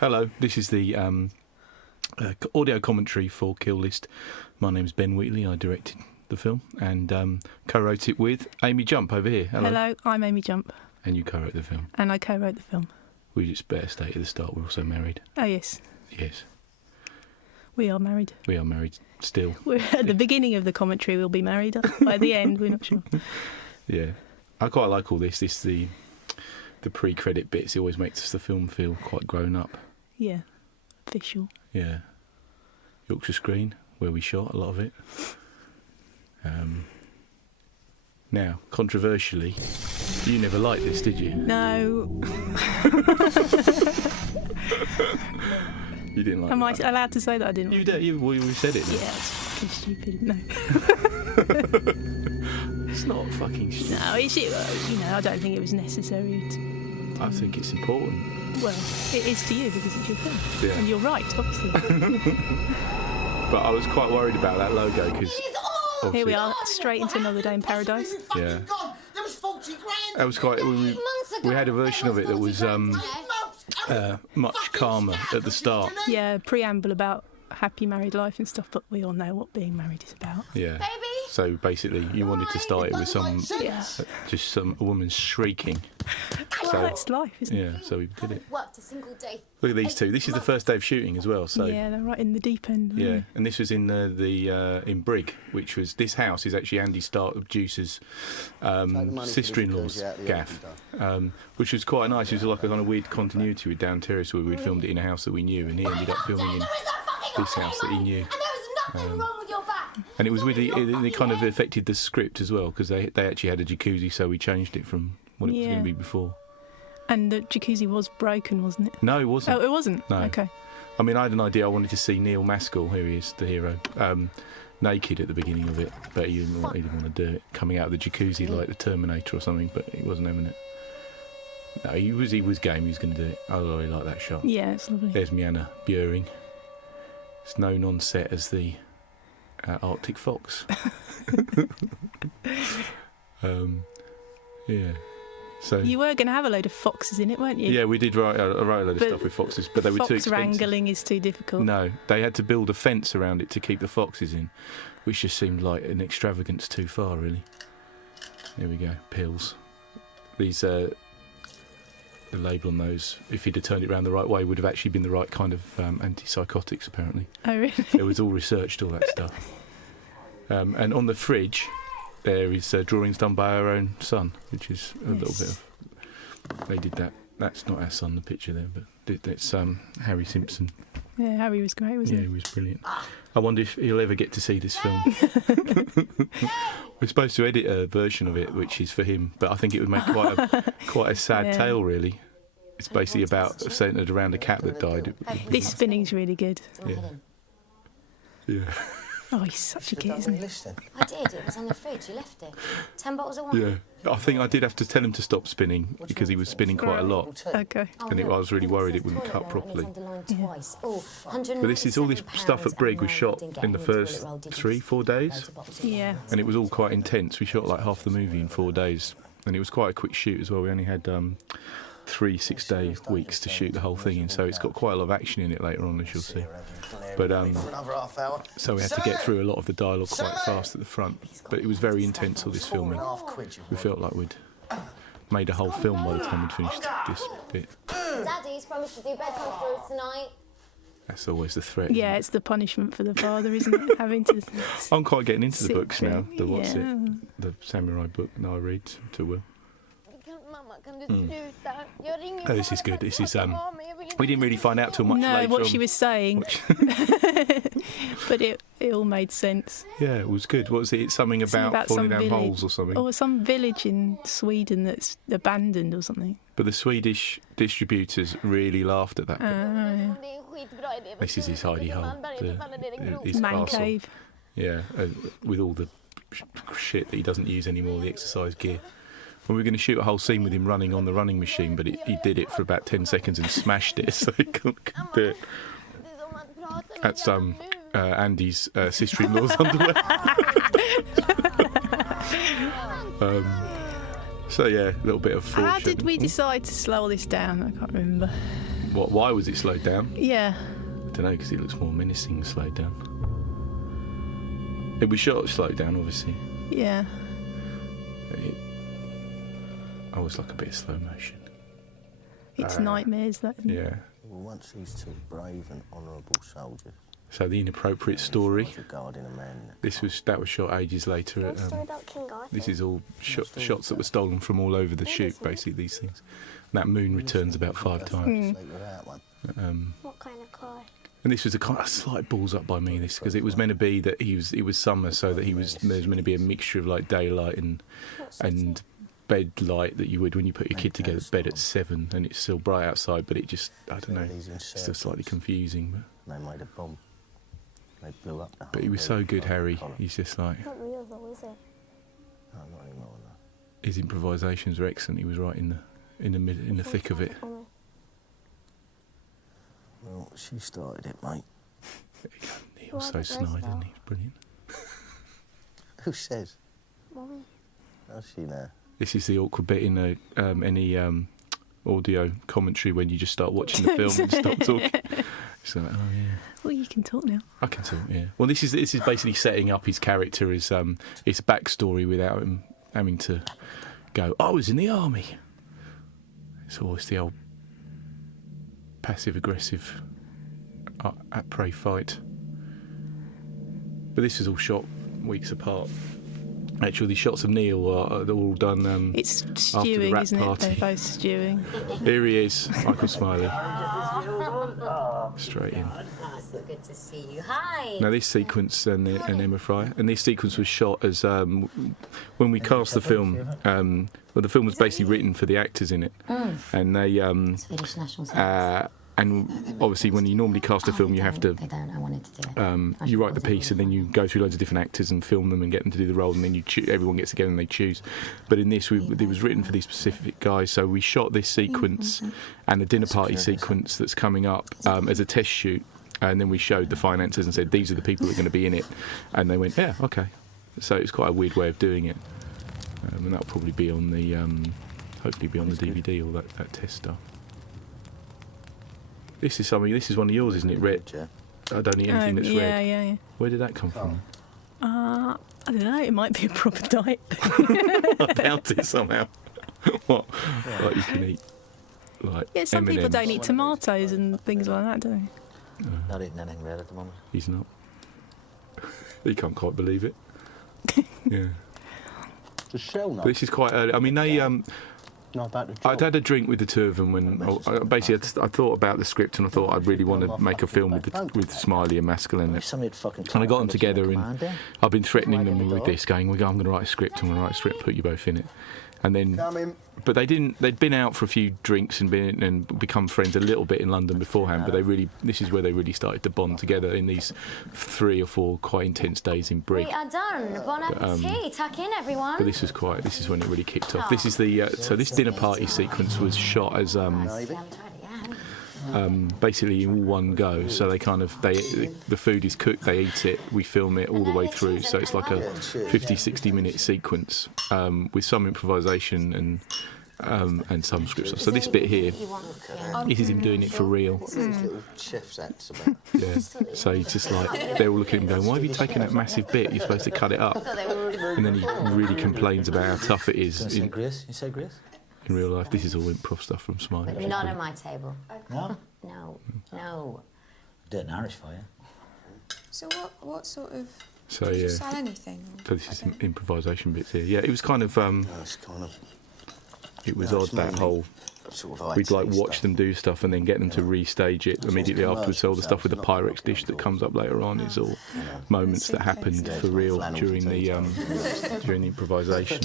Hello, this is the audio commentary for Kill List. My name's Ben Wheatley. I directed the film and co-wrote it with Amy Jump over here. Hello, I'm Amy Jump. And you co-wrote the film. And I co-wrote the film. We just better state at the start we're also married. Oh, yes. Yes. We are married. We are married still. We're at the beginning of the commentary, we'll be married. By the end, we're not sure. Yeah. I quite like all this. The pre-credit bits. It always makes the film feel quite grown up. Yeah. Official. Yeah. Yorkshire Screen, where we shot a lot of it. Now, controversially, you never liked this, did you? No. You didn't like it? Am I allowed to say that I didn't? You did. We said it. Yeah, it's fucking stupid. No. It's not fucking stupid. No, I don't think it was necessary. I think it's important. Well, it is to you because it's your film. Yeah. And you're right, obviously. But I was quite worried about that logo because... Here we are, straight into Another Day in Paradise. Yeah. That was quite... We had a version of it that was much calmer at the start. Yeah, preamble about happy married life and stuff, but we all know what being married is about. Yeah. So basically, you wanted to start it with a woman shrieking. Well, that's life, isn't it? Yeah, so we did it. Worked a single day. Look at these two. This is the first day of shooting as well. So yeah, they're right in the deep end. Yeah, and this was in in Brigg, which was this house is actually Andy Stark producer's sister-in-law's gaff, which was quite nice. It was like a kind of weird continuity with Down Terrace, where we'd filmed it in a house that we knew, and he ended up filming in this house that he knew. And it was really, it kind of affected the script as well, because they actually had a jacuzzi, so we changed it from what it was going to be before. And the jacuzzi was broken, wasn't it? No, it wasn't. Oh, it wasn't? No. Okay. I mean, I had an idea. I wanted to see Neil Maskell, here he is, the hero, naked at the beginning of it, but he didn't want to do it, coming out of the jacuzzi like the Terminator or something, but he wasn't having it. No, he was game, he was going to do it. I really like that shot. Yeah, it's lovely. There's Mianna Buring. It's known on set as the Arctic Fox. Yeah. So you were going to have a load of foxes in it, weren't you? Yeah, we did write a load of stuff with foxes, but they were too expensive. Fox wrangling is too difficult. No, they had to build a fence around it to keep the foxes in, which just seemed like an extravagance too far, really. There we go, pills. These, the label on those, if he'd have turned it around the right way, would have actually been the right kind of antipsychotics, apparently. Oh, really? It was all researched, all that stuff. And on the fridge, there is drawings done by our own son, which is a little bit of... They did that. That's not our son, the picture there, but it's Harry Simpson. Yeah, Harry was great, wasn't he? Yeah, he was brilliant. I wonder if he'll ever get to see this film. We're supposed to edit a version of it, which is for him, but I think it would make quite a sad tale, really. It's basically centred around a cat that died. This spinning's really good. Yeah. Yeah. Oh, he's such a kid, isn't he? I did. It was on the fridge. You left it. 10 bottles of wine. Yeah. I think I did have to tell him to stop spinning because he was spinning quite a lot. Okay. And I was really worried it wouldn't cut properly. Yeah. But this is all this stuff at Brigg was shot in the first 3-4 days. Yeah. And it was all quite intense. We shot like half the movie in 4 days. And it was quite a quick shoot as well. We only had 3 6-day weeks to shoot the whole thing in, so it's got quite a lot of action in it later on, as you'll see. But so we had to get through a lot of the dialogue quite fast at the front. But it was very intense, all this filming. We felt like we'd made a whole film by the time we'd finished this bit. Daddy's promised to do bedtime stories tonight. That's always the threat. Yeah, it's the punishment for the father, isn't it? Having to. I'm quite getting into the books now. Yeah. The samurai book that I read too well. Oh, this is good. This is we didn't really find out too much later. No, what she was saying, but it all made sense. Yeah, it was good. What was it? It's something about falling down holes or something. Or some village in Sweden that's abandoned or something. But the Swedish distributors really laughed at that. Yeah. This is his hidey hole, his man castle. cave. Yeah, with all the shit that he doesn't use anymore, the exercise gear. And we were going to shoot a whole scene with him running on the running machine, but he did it for about 10 seconds and smashed it, so he couldn't do it. That's Andy's sister-in-law's underwear. So yeah, a little bit of fortune. How did we decide to slow all this down? I can't remember. Why was it slowed down? Yeah. I don't know, because it looks more menacing slowed down. It was shot slowed down, obviously. Yeah. I always like a bit of slow motion. It's nightmares, that. Isn't it? Yeah. Well, once these two brave and honourable soldiers. So the inappropriate story. Guarding a man. That was shot ages later. At, this is all shots that were stolen from all over the shoot. Basically, these things. And that moon returns about 5 times. What kind of car? And this was a slight balls up by me. This because it was meant to be that it was summer, so that there was meant to be a mixture of like daylight and bed light that you would when you put your kid together to bed at 7 and it's still bright outside, but it just, I don't know, it's still slightly confusing. They made a bomb. They blew up. But he was so good, Harry. He's just like. Not real though, is it? No, not anymore. No. His improvisations were excellent. He was right in the thick of it. Well, she started it, mate. There you go. Neil's so snide, isn't he? He's brilliant. Who says? Mommy. How's she now? This is the awkward bit in any audio commentary when you just start watching the film and stop talking. It's like, oh yeah. Well, you can talk now. I can talk, yeah. Well, this is basically setting up his character as it's a backstory without him having to go, I was in the army. It's always the old passive-aggressive at-prey fight. But this is all shot weeks apart. Actually, the shots of Neil they're all done it's after the stewing, rap isn't party. it? They're both stewing. Here he is, Michael Smiley. Straight in. Oh, so good to see you. Hi. Now this sequence and Emma Fry, and this sequence was shot as when we cast the film. Well, the film was basically written for the actors in it, and they Swedish National Service. and obviously when you normally cast a film, you have to They don't. I wanted to do it. you write the piece and then you go through loads of different actors and film them and get them to do the role, and then everyone gets together and they choose. But in this, it was written for these specific guys, so we shot this sequence and the dinner party sequence that's coming up as a test shoot, and then we showed the financiers and said these are the people that are going to be in it, and they went yeah, okay. So it's quite a weird way of doing it, and that'll probably be on the hopefully be on the DVD, all that test stuff. This is one of yours, isn't it, Red? I don't eat anything that's red. Yeah. Where did that come from? I don't know, it might be a proper diet. I doubt it somehow. What? Like you can eat, like Yeah, some people M&Ms. don't eat tomatoes and things like that, do they? Not eating anything red at the moment. He's not. He can't quite believe it. Yeah. The shell nut. But this is quite early. I mean, they. No, about the I'd had a drink with the two of them when I thought about the script and I thought I'd really want to make a film with Smiley and Maskell in it. And I got them together and I've been threatening them with this, going, I'm going to write a script, put you both in it. And then, but they didn't. They'd been out for a few drinks and become friends a little bit in London beforehand. But this is where they really started to bond together in these 3 or 4 quite intense days in Brig. We are done. Bon appetit. Tuck in, everyone. But this is when it really kicked off. This is the so this dinner party sequence was shot as basically in all one go. So the food is cooked, they eat it, we film it all the way through. So it's like a 50-60 minute sequence with some improvisation and some scripts. So this bit here, this is him doing it for real. little chef's acts about. Yeah. So he's just like, they're all looking at him going, why have you taken that massive bit? You're supposed to cut it up. And then he really complains about how tough it is You say Grace? in real life. This is all improv stuff from Smiley. But not at my table. No? No. Do it in Irish for you. So what sort of... So did yeah. you sell anything? So this is improvisation bits here. Yeah, it was kind of It's kind of. it was No, odd it's that mainly whole. Sort of We'd like IT watch stuff. them do stuff and then get them to restage it immediately afterwards. So all the stuff with the Pyrex dish that comes up later on is all moments that happened for real during the improvisation.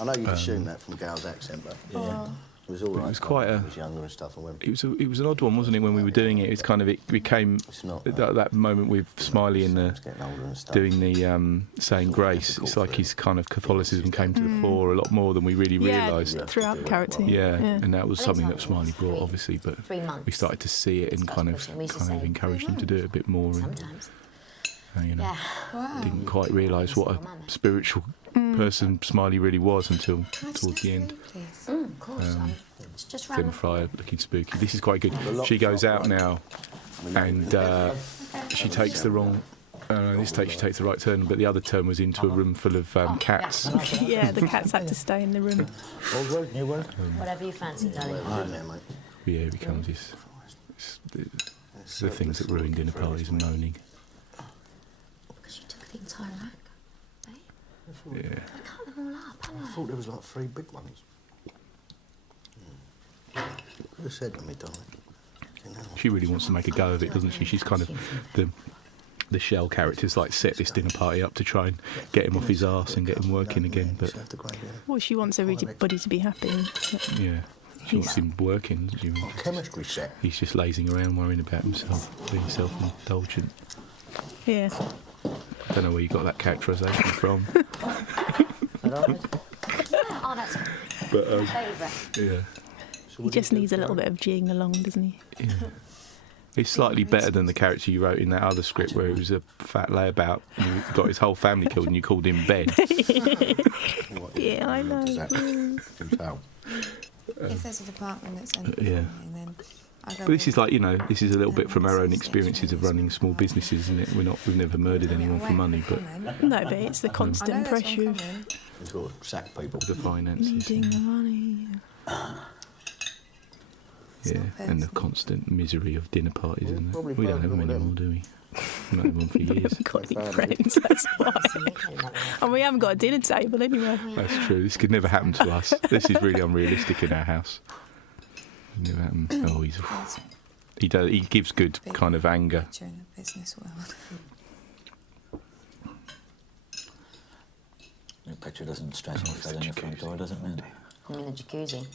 I know you'd assume that from Gail's accent, but it was all right. It was quite a. I was younger and stuff. And went, It was an odd one, wasn't it? When we were doing it, it's kind of it became not, that moment with Smiley in the it's getting older and stuff. doing the saying grace. It's like his kind of Catholicism came to the fore a lot more than we really realised. Throughout the character. Yeah, and that was something that Smiley brought, obviously, but 3 months. we started to see it and kind of encouraged him to do it a bit more. And, Sometimes. yeah. Wow. Didn't quite realise what a spiritual person Smiley really was until towards the end. Please. Of course. It's just round Them the Fryer looking spooky. This is quite good. She goes out now, and she takes the wrong. This take she takes the right turn, but the other turn was into a room full of cats. Yeah, the cats had to stay in the room. Old world, new world. Whatever you fancy, darling. Yeah, it becomes this. The things that ruin dinner parties and moaning. Because you took the entire rack. Yeah. Cut them all up, haven't I thought there was like 3 big ones. Could have said to me, darling. She really wants to make a go of it, doesn't she? She's kind of the shell characters like set this dinner party up to try and get him off his arse and get him working again. But Well, she wants everybody to be happy. yeah, she wants him working, doesn't she? Chemistry set. He's just lazing around, worrying about himself, being self-indulgent. Yeah. I don't know where you got that characterisation from. Oh, that's But my favourite. yeah, He just needs a little bit of geeing along, doesn't he? yeah. It's slightly better than the character you wrote in that other script where he was a fat layabout and he got his whole family killed and you called him Ben. Yeah, I know. If there's a department that's empty, Yeah. and then I go But this in. is like, you know, this is a little bit from our own experiences of running small businesses, isn't it? We've never murdered anyone for money, but No, but it's the I know constant that's pressure of oncoming. Sort of sack people. the finances. needing the money. Yeah, and the constant misery of dinner parties, isn't it? probably We don't have them find all anymore, do we? We've not had one for We years. haven't got any friends, that's why. And we haven't got a dinner table anyway. That's true. This could never happen to us. This is really unrealistic in our house. Never happen. Oh, he does. He gives good kind of anger. Picture in the business world. Your picture doesn't stretch any further than your front door, does it, man? I'm in the jacuzzi.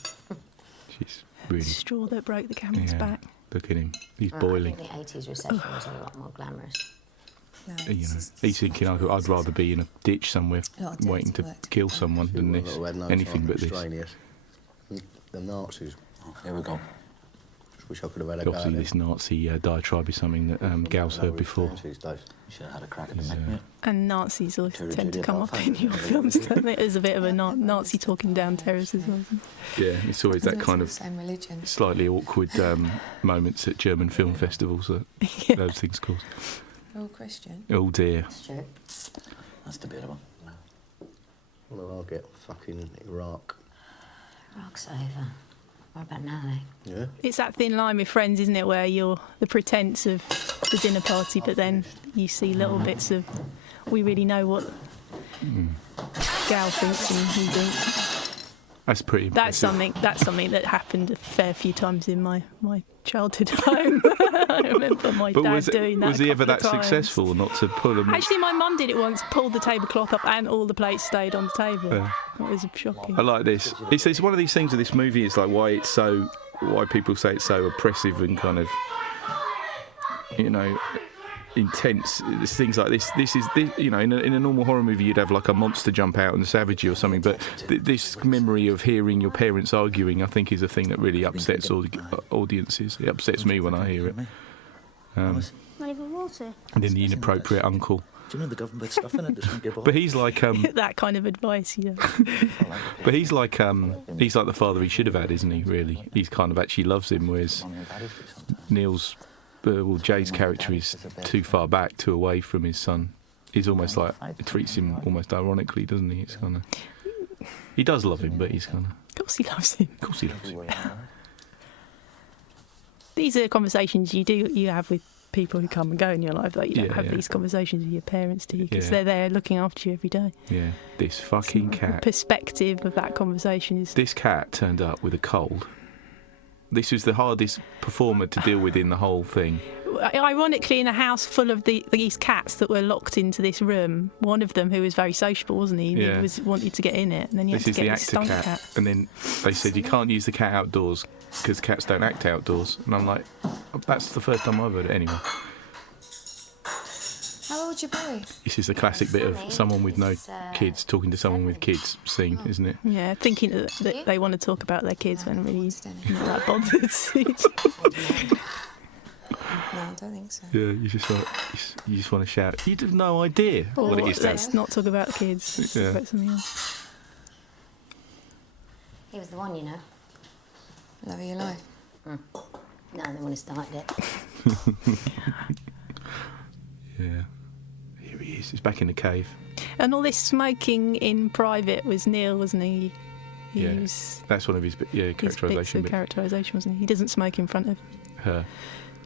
She's really. Straw that broke the camel's Yeah. back. Look at him. He's Right, boiling. I think the 80s reception was a lot more glamorous. No, You it's know, just- he's thinking, I'd rather be in a ditch somewhere A lot of waiting dirty to work to kill be done. someone than this. Anything but this. The Nazis. Oh, here we go. Wish I could have had a go Obviously, at this them. Nazi diatribe is something that Gal's heard before. These days. You should have had a crack at the neck, mate. And Nazis always Terror tend to Juliet come up in Alpha. your films, don't they? There's a bit of a Nazi talking down terrorists. Yeah, it's always that It's kind the of same religion. slightly awkward moments at German film festivals that those things cause. They're all Christian. Oh dear. That's true. That's debatable. Well, I'll get fucking Iraq. Rock's over. What about now, eh? Yeah. It's that thin line with Friends, isn't it, where you're the pretense of the dinner party, but then you see little bits of, we really know what Gal thinks and he thinks. That's pretty impressive. That's something that happened a fair few times in my childhood home. I remember my But dad was doing that. was he a ever couple that of times. successful or not to pull them? Actually, my mum did it once, pulled the tablecloth up and all the plates stayed on the table. Yeah. It was shocking. I like this. It's one of these things of this movie. It's like why people say it's so oppressive and kind of, you know, intense. It's things like this. This is, you know, in a normal horror movie, you'd have like a monster jump out and savage you or something. But this memory of hearing your parents arguing, I think, is a thing that really upsets audiences. It upsets me when I hear it. Not even water. And then the inappropriate uncle. Do you know the government stuff in it? Just make it But he's like, That kind of advice, yeah. but he's like the father he should have had, isn't he? Really, he's kind of actually loves him, whereas Neil's, Jay's character is too far back, too away from his son. He's almost like treats him almost ironically, doesn't he? It's kind of he does love him, but he's kind of Of course he loves him. of course he loves him. These are conversations you have with people who come and go in your life. Like you don't have these conversations with your parents, do you? Because they're there looking after you every day. Yeah, this fucking cat. Perspective of that conversation is. This cat turned up with a cold. This was the hardest performer to deal with in the whole thing. Ironically, in a house full of these cats that were locked into this room, one of them, who was very sociable, wasn't he? Yeah. He wanted to get in it, and then you This had is to the get this actor stunk cat. And then they said you can't use the cat outdoors because cats don't act outdoors. And I'm like, that's the first time I've heard it anyway. How old's your boy? This is the classic bit of someone with no kids talking to someone with kids scene, isn't it? Yeah, thinking that they want to talk about their kids when really not that bothered. No, I don't think so. Yeah, you just want to shout. You have no idea what it is. Dad. Let's not talk about the kids. Let's talk about something else. He was the one, you know. Love of your life. No, they want to start it. Yeah. Here he is. He's back in the cave. And all this smoking in private was Neil, wasn't he? Yeah. That's one of his His bits characterisation. of characterisation, wasn't he? He doesn't smoke in front of Her.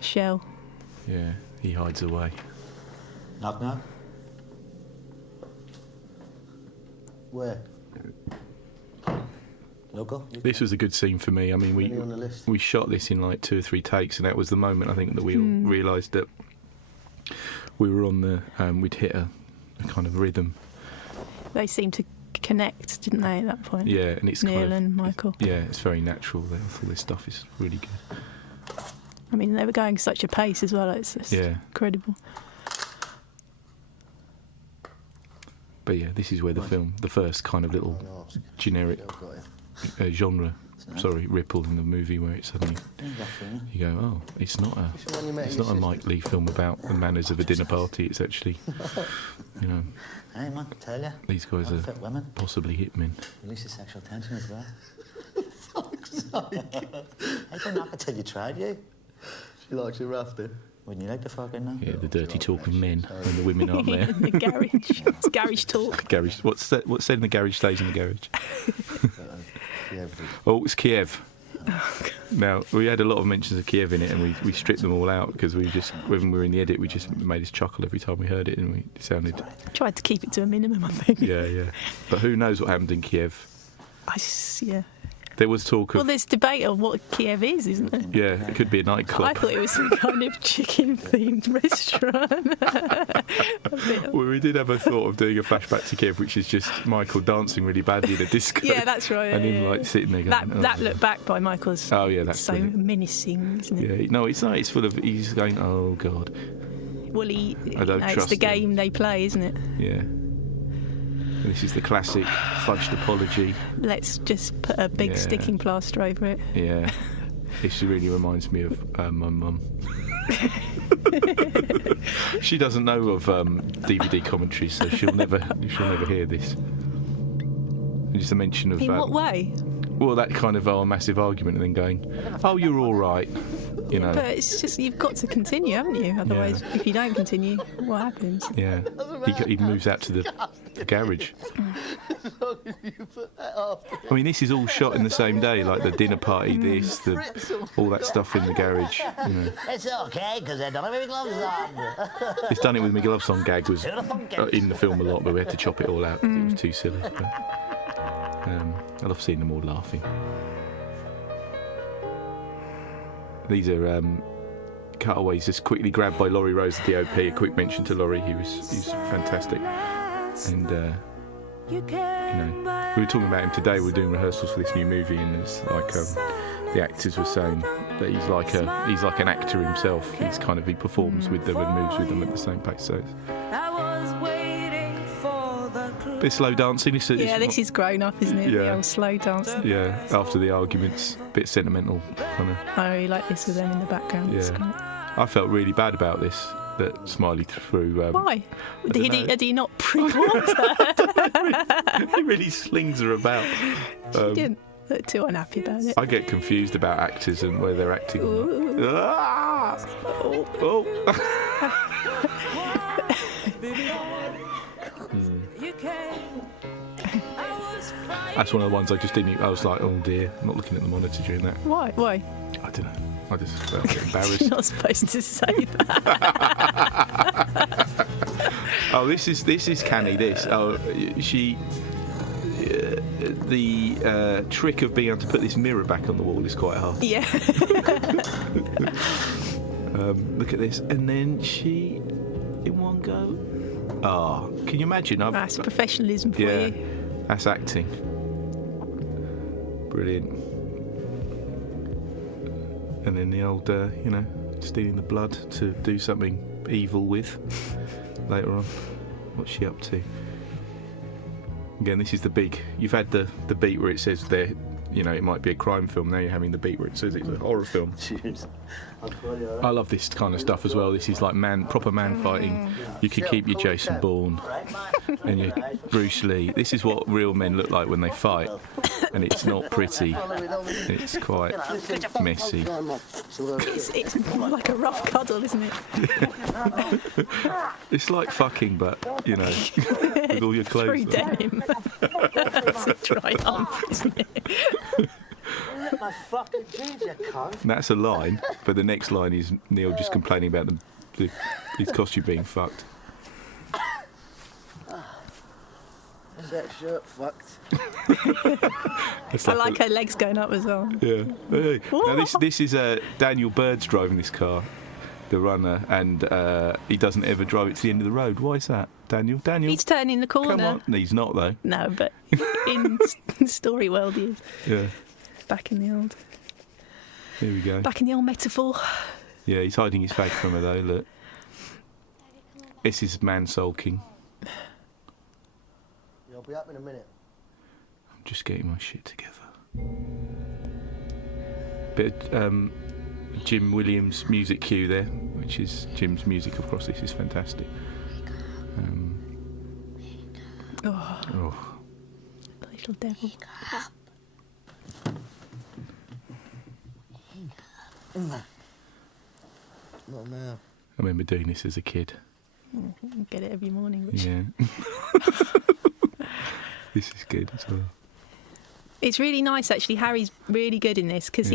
Shell. Yeah. He hides away. Knock, knock. Where? Local? This was a good scene for me. I mean, Any on the list? we shot this in like 2 or 3 takes, and that was the moment I think that we all realised that we were on the we'd hit a kind of rhythm. They seemed to connect, didn't they, at that point? Yeah, and it's Neil kind of, and Michael. Yeah, it's very natural. All this stuff is really good. I mean, they were going such a pace as well. It's just incredible. But yeah, this is where the film, the first kind of little generic genre, ripple in the movie, where it's suddenly you go, oh, it's not a Mike Leigh film about the manners of a dinner party. It's actually, you know, Hey man, tell ya. these guys are Fit women. possibly hitmen. Release the sexual tension as well. I don't knock until you tried, you. She likes it rough, then. Wouldn't you like to fucking know? Yeah, the dirty talk of men when the women aren't there. In the garage. It's garage talk. Garage. What's said in the garage stays in the garage. Oh, it's Kiev. Now, we had a lot of mentions of Kiev in it, and we stripped them all out because when we were in the edit, we just made us chuckle every time we heard it, and it sounded... Tried to keep it to a minimum, I think. Yeah. But who knows what happened in Kiev? Yeah. There was talk of... Well, there's debate on what Kiev is, isn't there? Yeah, it could be a nightclub. I thought it was some kind of chicken-themed restaurant. Well, we did have a thought of doing a flashback to Kiev, which is just Michael dancing really badly in a disco. Yeah, that's right. And him, like, sitting there going... That look back by Michael's... Oh, yeah, that's so brilliant. menacing, isn't it? Yeah, no, it's not. It's full of... He's going, oh, God. Well, I don't it's trust the him. game they play, isn't it? Yeah. And this is the classic fudged apology. Let's just put a big sticking plaster over it. Yeah. This really reminds me of my mum. She doesn't know of DVD commentaries, so she'll never hear this. And just a mention of... In what way? Well, that kind of massive argument and then going, oh, you're all right, you know. But it's just, you've got to continue, haven't you? Otherwise, if you don't continue, what happens? Yeah. He moves out to the garage. I mean, this is all shot in the same day, like the dinner party, all that stuff in the garage, you know. It's okay, because I don't have any gloves on. It's done it with my gloves on gag was in the film a lot, but we had to chop it all out because it was too silly. But, I love seeing them all laughing. These are cutaways just quickly grabbed by Laurie Rose, the DOP. A quick mention to Laurie, he's fantastic. And, you know, we were talking about him today. We were doing rehearsals for this new movie, and it's like the actors were saying that he's like an actor himself. He performs with them and moves with them at the same pace. So it's a bit slow dancing. This is grown up, isn't it? Yeah. The old slow dancing. Yeah, after the arguments, a bit sentimental kind of. I really like this with them in the background. It's great. I felt really bad about this. That Smiley threw. Why? Did he not bring water? He really slings her about. She didn't look too unhappy about it. I get confused about actors and where they're acting. Ah! Oh. That's one of the ones I just didn't. I was like, oh dear, I'm not looking at the monitor during that. Why? I don't know. I just felt a bit embarrassed. You're not supposed to say that. Oh, this is canny. This. Oh, the trick of being able to put this mirror back on the wall is quite hard. Yeah. Look at this, and then she, in one go. Oh, can you imagine? That's professionalism for you. That's acting. Brilliant. And then the old, stealing the blood to do something evil with later on. What's she up to? Again, this is the big... You've had the beat where it says they're you know, it might be a crime film. Now you're having the beat where it says it's a horror film. I love this kind of stuff as well. This is like proper man fighting. You could keep your Jason Bourne and your Bruce Lee. This is what real men look like when they fight, and it's not pretty. It's quite messy. It's more like a rough cuddle, isn't it? It's like fucking, but you know, with all your clothes. Through denim. It's a dry hump, isn't it? My fucking jeans, you cunt. That's a line, but the next line is Neil just complaining about his costume being fucked. Is that shirt fucked? It's I like her legs going up as well. Yeah. Hey. Now this is Daniel Bird's driving this car, the runner, and he doesn't ever drive it to the end of the road. Why is that, Daniel? He's turning the corner. Come on. No, he's not though. No, but in story world he is. Yeah. Back in the old. Here we go. Back in the old metaphor. Yeah, he's hiding his face from her though. Look. This is man sulking. Yeah, I'll be up in a minute. I'm just getting my shit together. Bit of Jim Williams music cue there, which is Jim's music, of course. This is fantastic. Oh, little devil. Not now. I remember doing this as a kid. Get it every morning. Which Yeah. This is good as well. It's really nice, actually. Harry's really good in this because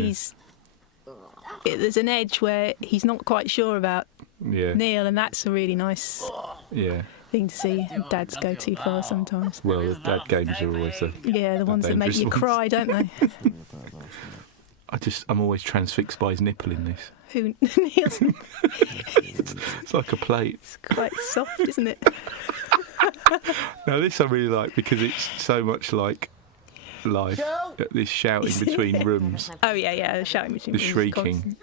there's an edge where he's not quite sure about Neil, and that's a really nice thing to see. Dads go too far sometimes. Well, the dad games are always the ones that make you dangerous cry, don't they? I'm always transfixed by his nipple in this. Who Neil's It's like a plate. It's quite soft, isn't it? Now this I really like because it's so much like life. This shouting between rooms. Oh yeah, the shouting between The rooms. shrieking.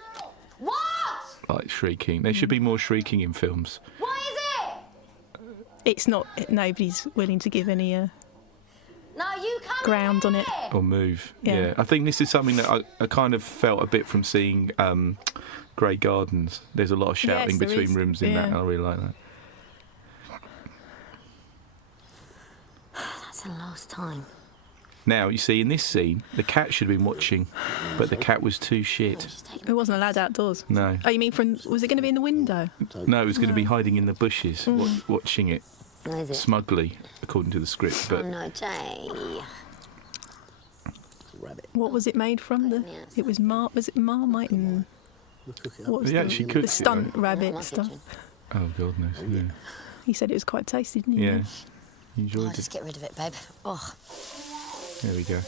What? Like shrieking. There should be more shrieking in films. What is it? It's not. Nobody's willing to give any No, you come ground on it. Or move. Yeah. I think this is something that I kind of felt a bit from seeing Grey Gardens. There's a lot of shouting there between is. rooms in that, and I really like that. That's the last time. Now, you see, in this scene, the cat should have been watching, but the cat was too shit. It wasn't allowed outdoors. No. Oh, you mean was it going to be in the window? No, it was going to be hiding in the bushes, watching it What is it? smugly, according to the script. Oh But no, Jay. Rabbit. What was it made from? It was Was it Marmite and We'll cook it up. what was Yeah, the, she the cooked it, stunt though. rabbit My stuff? kitchen. oh God knows. Yeah, He said it was quite tasty, didn't he? yeah. You Oh, enjoyed just it. get rid of it, babe. Oh, There we go.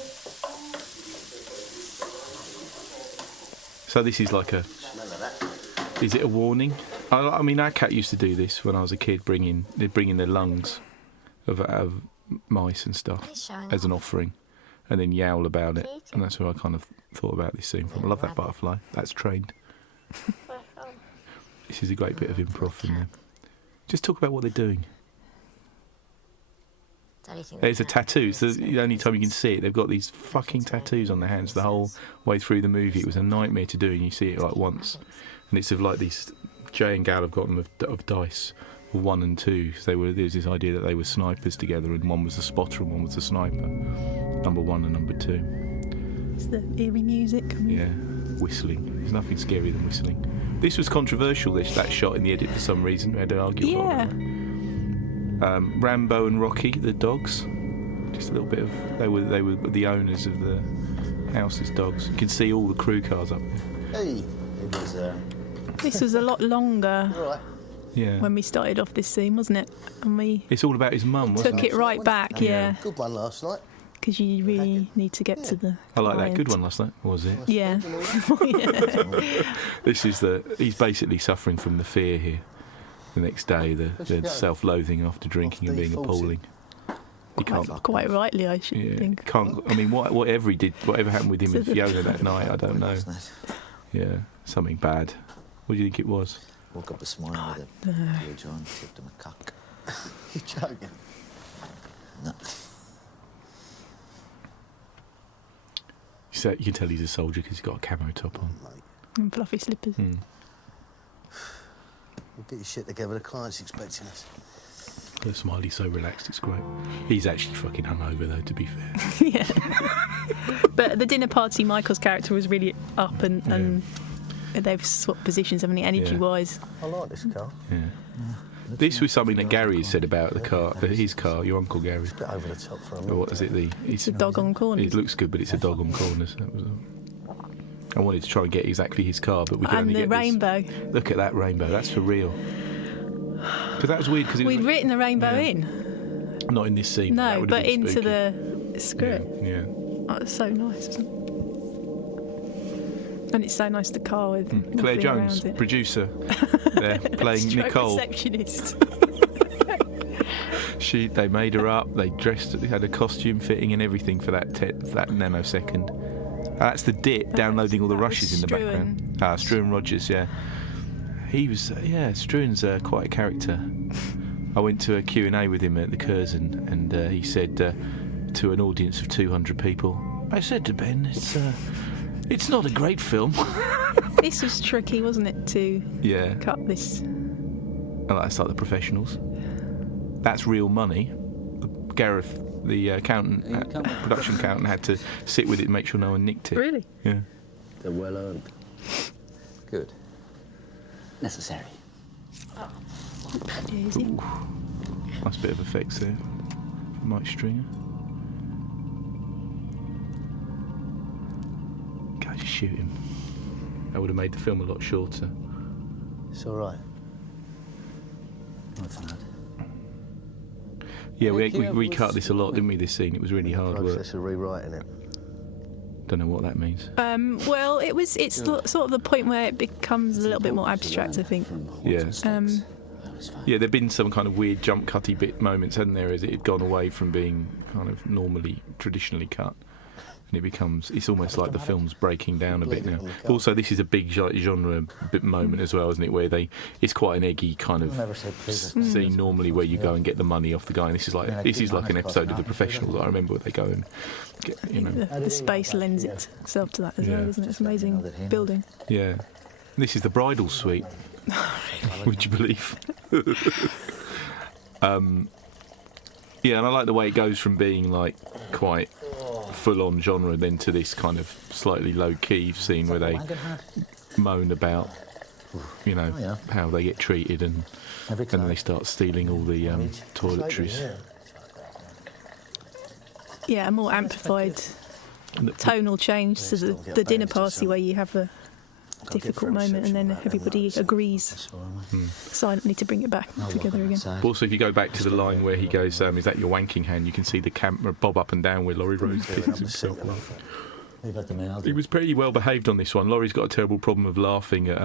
So this is like a. Is it a warning? I mean, our cat used to do this when I was a kid. They'd bring in their lungs of mice and stuff It's showing as an offering, and then yowl about it, and that's where I kind of thought about this scene from. I love that butterfly. That's trained. This is a great bit of improv from them. Just talk about what they're doing. Daddy thinks There's a that. tattoo. It's the only time you can see it. They've got these fucking tattoos on their hands the whole way through the movie. It was a nightmare to do, and you see it like once. And it's of like these. Jay and Gal have got them of dice, 1 and 2. So there's this idea that they were snipers together, and one was a spotter and one was a sniper. Number 1 and number 2. It's the eerie music. Yeah, whistling. There's nothing scarier than whistling. This was controversial. That shot in the edit for some reason. We had to argue about it. Rambo and Rocky, the dogs. Just a little bit of they were the owners of the house's dogs. You can see all the crew cars up there. Hey, it was This was a lot longer all right. Yeah. when we started off this scene, wasn't it? And we It's all about his mum, wasn't took it right back, yeah, Good one last night. because you really need to get to the. I like that. Good client. one last night, was it? Yeah. This is he's basically suffering from the fear here. The next day, the self-loathing after drinking and being appalling. He can't. Quite rightly, I should Yeah, think. can't. I mean, whatever happened with him and Fiona that night, I don't know. Yeah, something bad. What do you think it was? Woke up this morning with a blowjob and tipped him a cock. You're joking. No. You can tell he's a soldier because he's got a camo top on. And fluffy slippers. Mm. We'll get your shit together. The client's expecting us. The Smiley's so relaxed, it's great. He's actually fucking hungover, though, to be fair. Yeah. But at the dinner party, Michael's character was really up and they've swapped positions, haven't they, energy-wise? I like this car. Yeah. This was something that Gary has said about the car, his car, your Uncle Gary. It's a bit over the top for a Or what is it? It's a dog on corners. It looks good, but it's a dog on corners. That was I wanted to try and get exactly his car, but we could only get this. And the rainbow. Look at that rainbow. That's for real. Because that was weird. Because we'd written the rainbow in. Not in this scene. No, but into spooky. the script. Yeah. Oh, it's so nice, isn't it? And it's so nice the car with Claire nothing Jones, around it. producer, there playing Stroke Nicole. Receptionist. They made her up. They had a costume fitting and everything for that nanosecond. That's the DIT downloading all the rushes in the background. Struan Rogers, yeah. He was, Struan's quite a character. I went to a Q&A with him at the Curzon, and he said to an audience of 200 people, I said to Ben, it's not a great film. This was tricky, wasn't it, to cut this? Oh, that's like The Professionals. That's real money. Gareth, the accountant, production accountant, had to sit with it and make sure no one nicked it. Really? Yeah. They're well earned. Good. Necessary. Easy. Ooh. Nice bit of effects there. Mike Stringer. God, just shoot him. That would have made the film a lot shorter. It's all right. That's hard. Yeah, we cut this a lot, didn't we, this scene? It was really hard work. Process of rewriting it. Don't know what that means. Well, it's sort of the point where it becomes a little bit more abstract, I think. Yeah. Yeah, there've been some kind of weird jump cutty bit moments, hadn't there, as it had gone away from being kind of traditionally cut. And it's almost like the film's breaking down a bit now. Also, this is a big genre bit moment as well, isn't it? Where it's quite an eggy kind of scene normally, where you go and get the money off the guy. And this is like an episode of The Professionals. I remember where they go and get, The space lends itself to that as well, doesn't it? It's an amazing building. Yeah. This is the bridal suite. Would you believe? Yeah, and I like the way it goes from being like quite full-on genre then to this kind of slightly low-key scene where they moan about, how they get treated, and then they start stealing all the toiletries. Yeah, a more amplified tonal change to the dinner party where you have a difficult moment and then everybody agrees silently to bring it back together again. But also, if you go back to the line where he goes, is that your wanking hand, you can see the camera bob up and down where Laurie Rose pisses himself off. He was pretty well behaved on this one. Laurie's got a terrible problem of laughing at,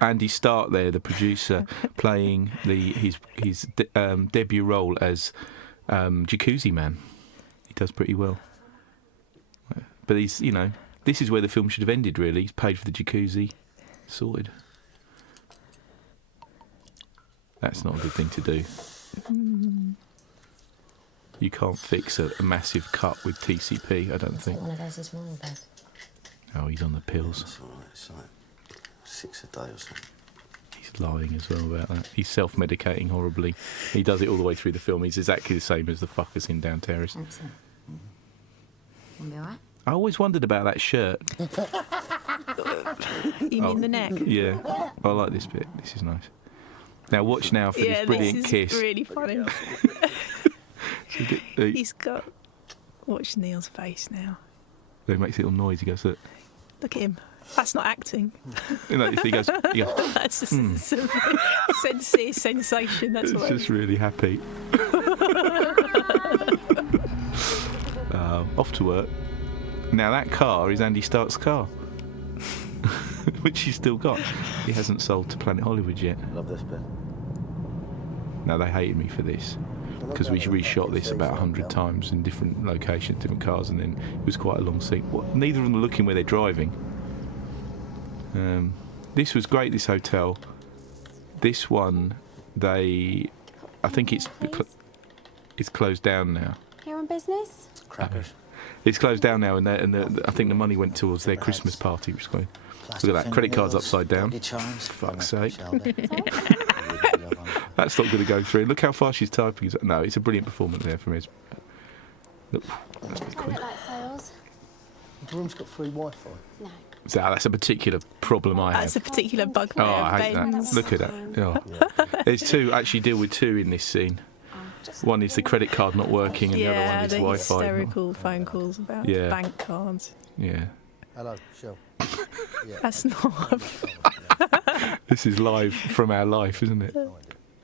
Andy Stark there, the producer, playing his debut role as Jacuzzi Man. He does pretty well. But he's, this is where the film should have ended, really. He's paid for the jacuzzi, sorted. That's not a good thing to do. You can't fix a massive cut with TCP, I don't think. One of those this morning, Dad. Oh, he's on the pills. It's all right. It's like 6 a day or something. He's lying as well about that. He's self-medicating horribly. He does it all the way through the film. He's exactly the same as the fuckers in Down Terrace. Excellent. Wanna be all right? I always wondered about that shirt. You mean the neck? Yeah, I like this bit. This is nice. Now watch now for this brilliant kiss. This is really funny. He's got... Watch Neil's face now. He makes a little noise. He goes, look at him. That's not acting. He goes that's just sincere sensation. That's it's what just really happy. Off to work. Now that car is Andy Stark's car, which he's still got. He hasn't sold to Planet Hollywood yet. Love this bit. Now they hated me for this because we reshot this about 100 times in different locations, different cars, and then it was quite a long scene. Neither of them are looking where they're driving. This was great, this hotel. This one, I think it's closed down now. Here on business? crackers. It's closed down now, and I think the money went towards their Christmas party, which is going. Look at that, credit card's upside down. Fuck's sake. That's not going to go through. Look how fast she's typing. No, it's a brilliant performance there from his. Look, that's pretty Don't quick. look like sales. The room's got free Wi-Fi. No. So that's a particular problem I have. That's a particular bugbear. Oh, I hate that. Ben's. Look at that. Oh. There's two, actually deal with two in this scene. One is the credit card not working, and the other one is the Wi-Fi. hysterical phone calls about Yeah. bank cards. Yeah. Hello, Shell. That's not. This is live from our life, isn't it?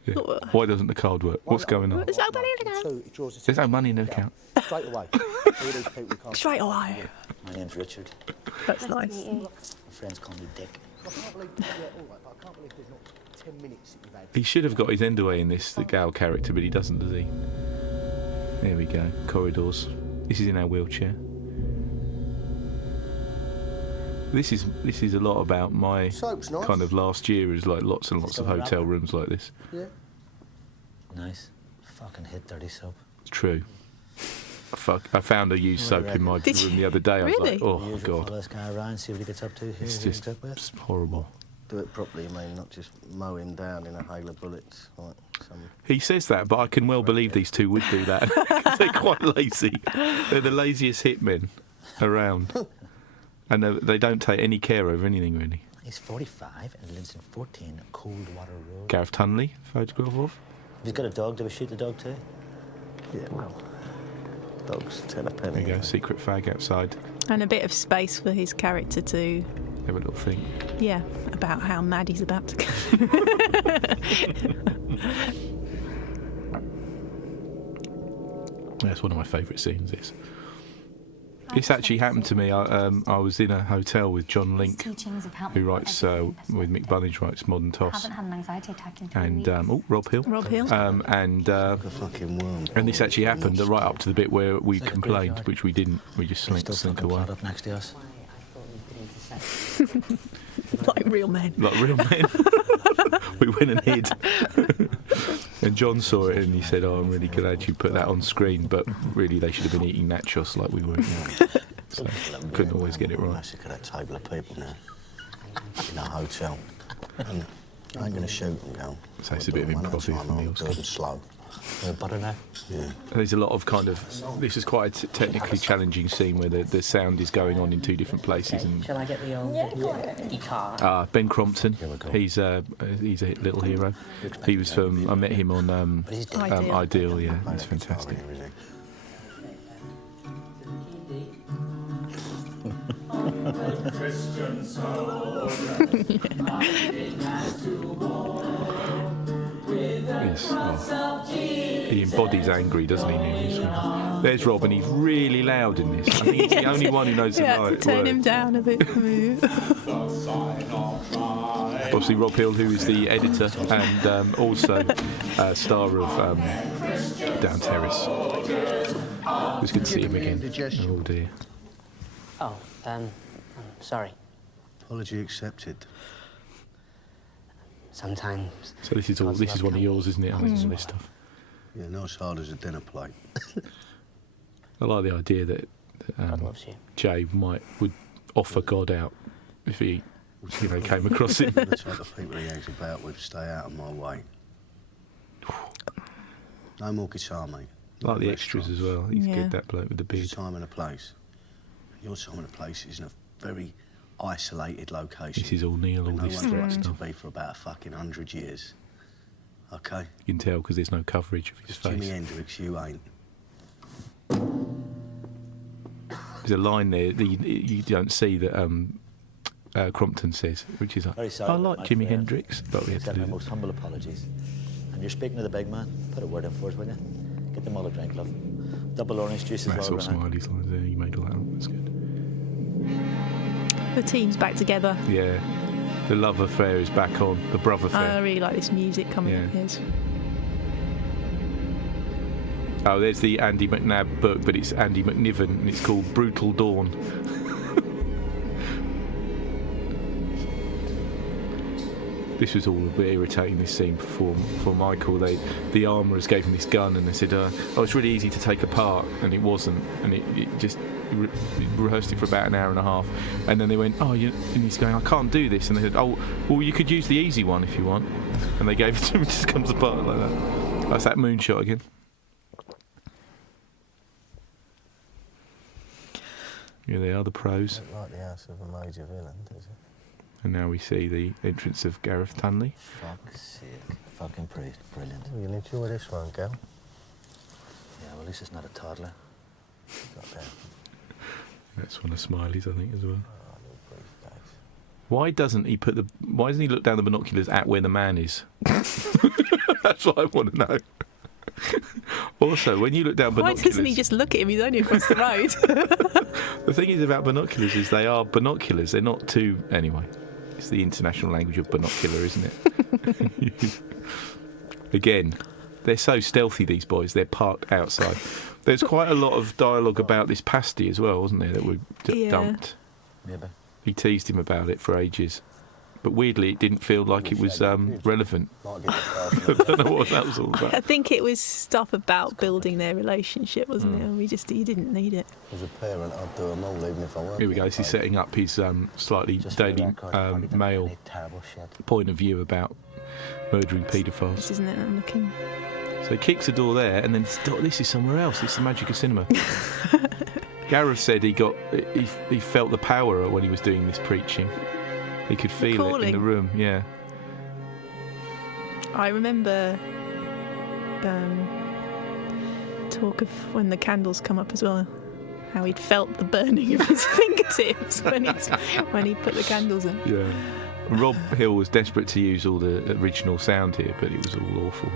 Yeah. Why doesn't the card work? What's going on? There's no money in the account. Two, it draws There's no money in the account. straight away. All these people can't. Straight away. My name's Richard. That's nice. Nice to meet you. My friends call me Dick. I can't believe, yeah, all right, but I can't believe there's not 10 minutes that you've had. He should have got his end away in this, the Gal character, but he doesn't, does he? There we go. Corridors. This is in our wheelchair. This is a lot about my Soap's nice. kind of last year, is like lots and lots of hotel rooms like this. Yeah. Nice. Fucking hit dirty soap. It's true. I found a used soap in my room the other day. I was Really? like, oh Usual god, Follow this guy around, see what he gets up to. Here, it's he just gets up with. it's horrible. Do it properly, I mean, not just mow him down in a hail of bullets. Like some... He says that, but I can well believe these two would do that because they're quite lazy. They're the laziest hitmen around, and they don't take any care over anything really. He's 45 and lives in 14 Coldwater Road. Gareth Tunley, photograph of. He's got a dog. Do we shoot the dog too? Yeah, well, dogs 10 a penny. There you go, ain't secret fag outside. And a bit of space for his character to, Have a little think. yeah, about how mad he's about to go. That's one of my favourite scenes. This actually happened to me. I was in a hotel with John Link, who writes with Mick Bunnage, writes Modern Toss, Haven't had an anxiety attack in 3 and weeks. Rob Hill. Rob Hill. And A fucking worm. and this actually happened right up to the bit where we complained, which we didn't. We just He's still slink fucking away. plot up next to us. Like real men. Like real men. We went and hid. And John saw it and he said, "Oh, I'm really glad you put that on screen, but really they should have been eating nachos like we were eating." So couldn't always get it right. Massacre that table of people now in a hotel. And I ain't going to shoot them, girl. So it's a bit of improv here from the Good and slow. Butter now. Yeah. There's a lot of kind of. This is quite a technically challenging scene where the sound is going on in two different places. And Shall I get the old guitar? Ben Crompton, he's a little hero. He was from. I met him on Ideal. Yeah, he's fantastic. He embodies angry, doesn't he? There's Rob, and he's really loud in this. I think he's the only one who knows the Yeah, to right turn word. him down a bit. Obviously, Rob Hill, who is the editor and also star of Down Terrace. It was good to see him again. Oh dear. Oh, I'm sorry. Apology accepted. Sometimes. So this is one of yours, isn't it? I mean, all this stuff. Yeah, not as hard as a dinner plate. I like the idea that God loves you. Jay would offer God out if he, came across him. The type of people he hangs about with, stay out of my way. No more guitar, mate. Like the extras as well. He's Yeah. good, that bloke with the beard. There's a time and a place. Your time and a place is in a very isolated location. This is all Neil, all no this one's threat likely to stuff. be for about a fucking 100 years. Okay? You can tell because there's no coverage of his Jimi face. Hendrix, you ain't. There's a line there that you don't see that Crompton says, which is, Very sorry I about like my Jimi friend. Hendrix, but we had to Accept do my that. most humble apologies. And you're speaking to the big man. Put a word in for us, will you? Get them all a drink, love. Double orange juice as That's well. all Renee. Smiley's lines there. You made all that up. That's good. The team's back together. Yeah. The love affair is back on. The brother I affair. really like this music coming Yeah. up. Yes. Oh, there's the Andy McNabb book, but it's Andy McNiven, and it's called Brutal Dawn. This was all a bit irritating, this scene for Michael. The armourers gave him this gun and they said, oh, it's really easy to take apart, and it wasn't. And it just rehearsed it for about an hour and a half. And then they went, and he's going, I can't do this. And they said, oh, well, you could use the easy one if you want. And they gave it to him, it just comes apart like that. That's that moonshot again. Yeah, they are the pros. Not like the house of a major villain, does it? And now we see the entrance of Gareth Tunley. Fuck's sake. Fucking brilliant. Oh, you'll enjoy this one, Gal. Yeah, well, at least it's not a toddler. Got that. That's one of Smiley's, I think, as well. Oh, little briefcase. Why doesn't he look down the binoculars at where the man is? That's what I want to know. Also, when you look down binoculars... Why doesn't he just look at him? He's only across the road. The thing is about binoculars is they are binoculars. They're not too... Anyway, it's the international language of binocular, isn't it? Again, they're so stealthy, these boys. They're parked outside. There's quite a lot of dialogue about this pasty as well, wasn't there, that were dumped. Maybe. He teased him about it for ages. But weirdly, it didn't feel like it was relevant. I don't know what that was all about. I think it was stuff about building their relationship, wasn't it? He didn't need it. As a parent, I'd do them all, even if I weren't. Here we go. This is setting up his slightly Daily Mail point of view about murdering paedophiles. This isn't it? I'm looking. So he kicks the door there, and then this is somewhere else. This is the magic of cinema. Gareth said he felt the power when he was doing this preaching. He could feel it in the room, yeah. I remember talk of when the candles come up as well, how he'd felt the burning of his fingertips when he put the candles in. Yeah. Rob Hill was desperate to use all the original sound here, but it was all awful.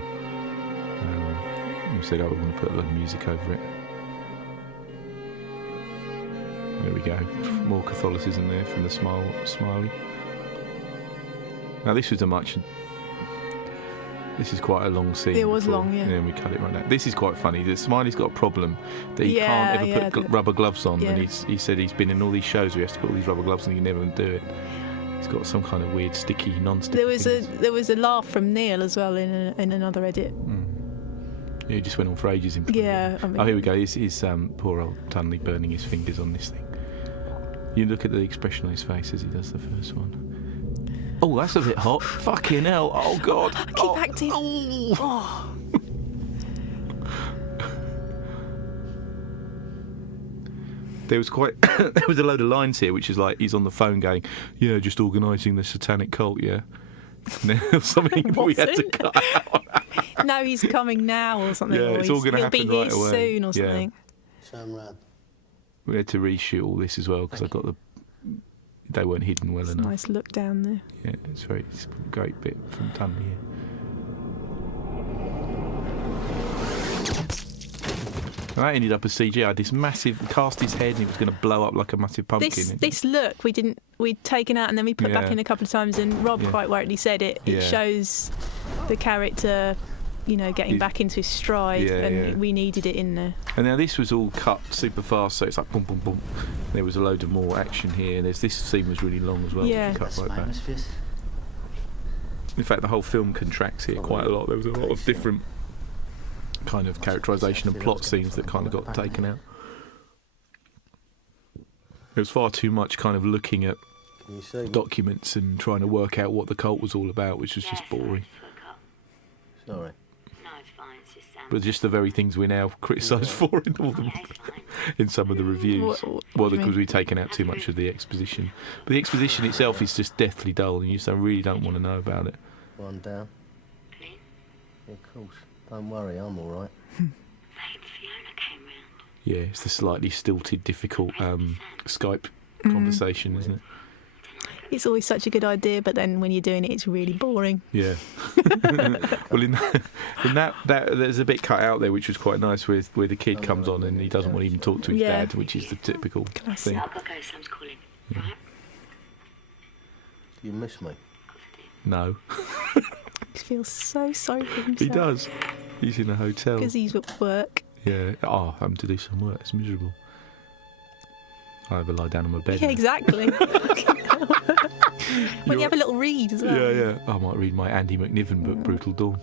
He said, I want to put a lot of music over it. There we go. More Catholicism there from the Smiley. Now this is quite a long scene. It was long, yeah. And then we cut it right now. This is quite funny. The Smiley's got a problem that he can't ever put rubber gloves on. Yeah. And he said he's been in all these shows where he has to put all these rubber gloves on and he can never do it. He's got some kind of weird sticky, non-sticky There was a laugh from Neil as well in another edit. Yeah, he just went on for ages in between. Yeah. I mean, here we go. He's poor old Tunley burning his fingers on this thing. You look at the expression on his face as he does the first one. Oh, that's a bit hot. Fucking hell. Oh, God. Keep acting. Oh. There was a load of lines here, which is like he's on the phone going, yeah, just organising the satanic cult, yeah. And then something that we had to cut out. No, he's coming now or something. Yeah, it's all going to happen He'll be right here away. soon or something. Sam Rad. We had to reshoot all this as well because they weren't hidden well enough. Nice look down there. Yeah, it's a great bit from Tunley here. And that ended up as CGI. This massive cast his head and it was going to blow up like a massive pumpkin. This look we'd taken out and then we put back in a couple of times, and Rob quite rightly said it. It shows the character, getting back into his stride, and we needed it in there. And now this was all cut super fast, so it's like boom, boom, boom. There was a load of more action here. This scene was really long as well. Yeah. Cut right back. In fact, the whole film contracts here quite a lot. There was a lot of different kind of characterisation and plot scenes that kind of got taken out. There was far too much kind of looking at documents and trying to work out what the cult was all about, which was just boring. Sorry. But just the very things we're now criticised for in some of the reviews. Well, because we've taken out too much of the exposition. But the exposition itself is just deathly dull, and you just really don't want to know about it. One down. Yeah, of course. Don't worry, I'm all right. Yeah, it's the slightly stilted, difficult Skype conversation, isn't it? It's always such a good idea, but then when you're doing it, it's really boring. Yeah. Well, in that there's a bit cut out there, which was quite nice, where the kid comes on and he doesn't want to even talk to his dad, which is the typical thing. I'll go, Sam's calling. Yeah. Do you miss me? No. He feels so sorry for himself. He does. He's in a hotel. Because he's at work. Yeah. Oh, having to do some work. It's miserable. I ever lie down on my bed. Yeah, exactly. When you have a little read as well. Yeah. I might read my Andy McNiven book, Brutal Dawn.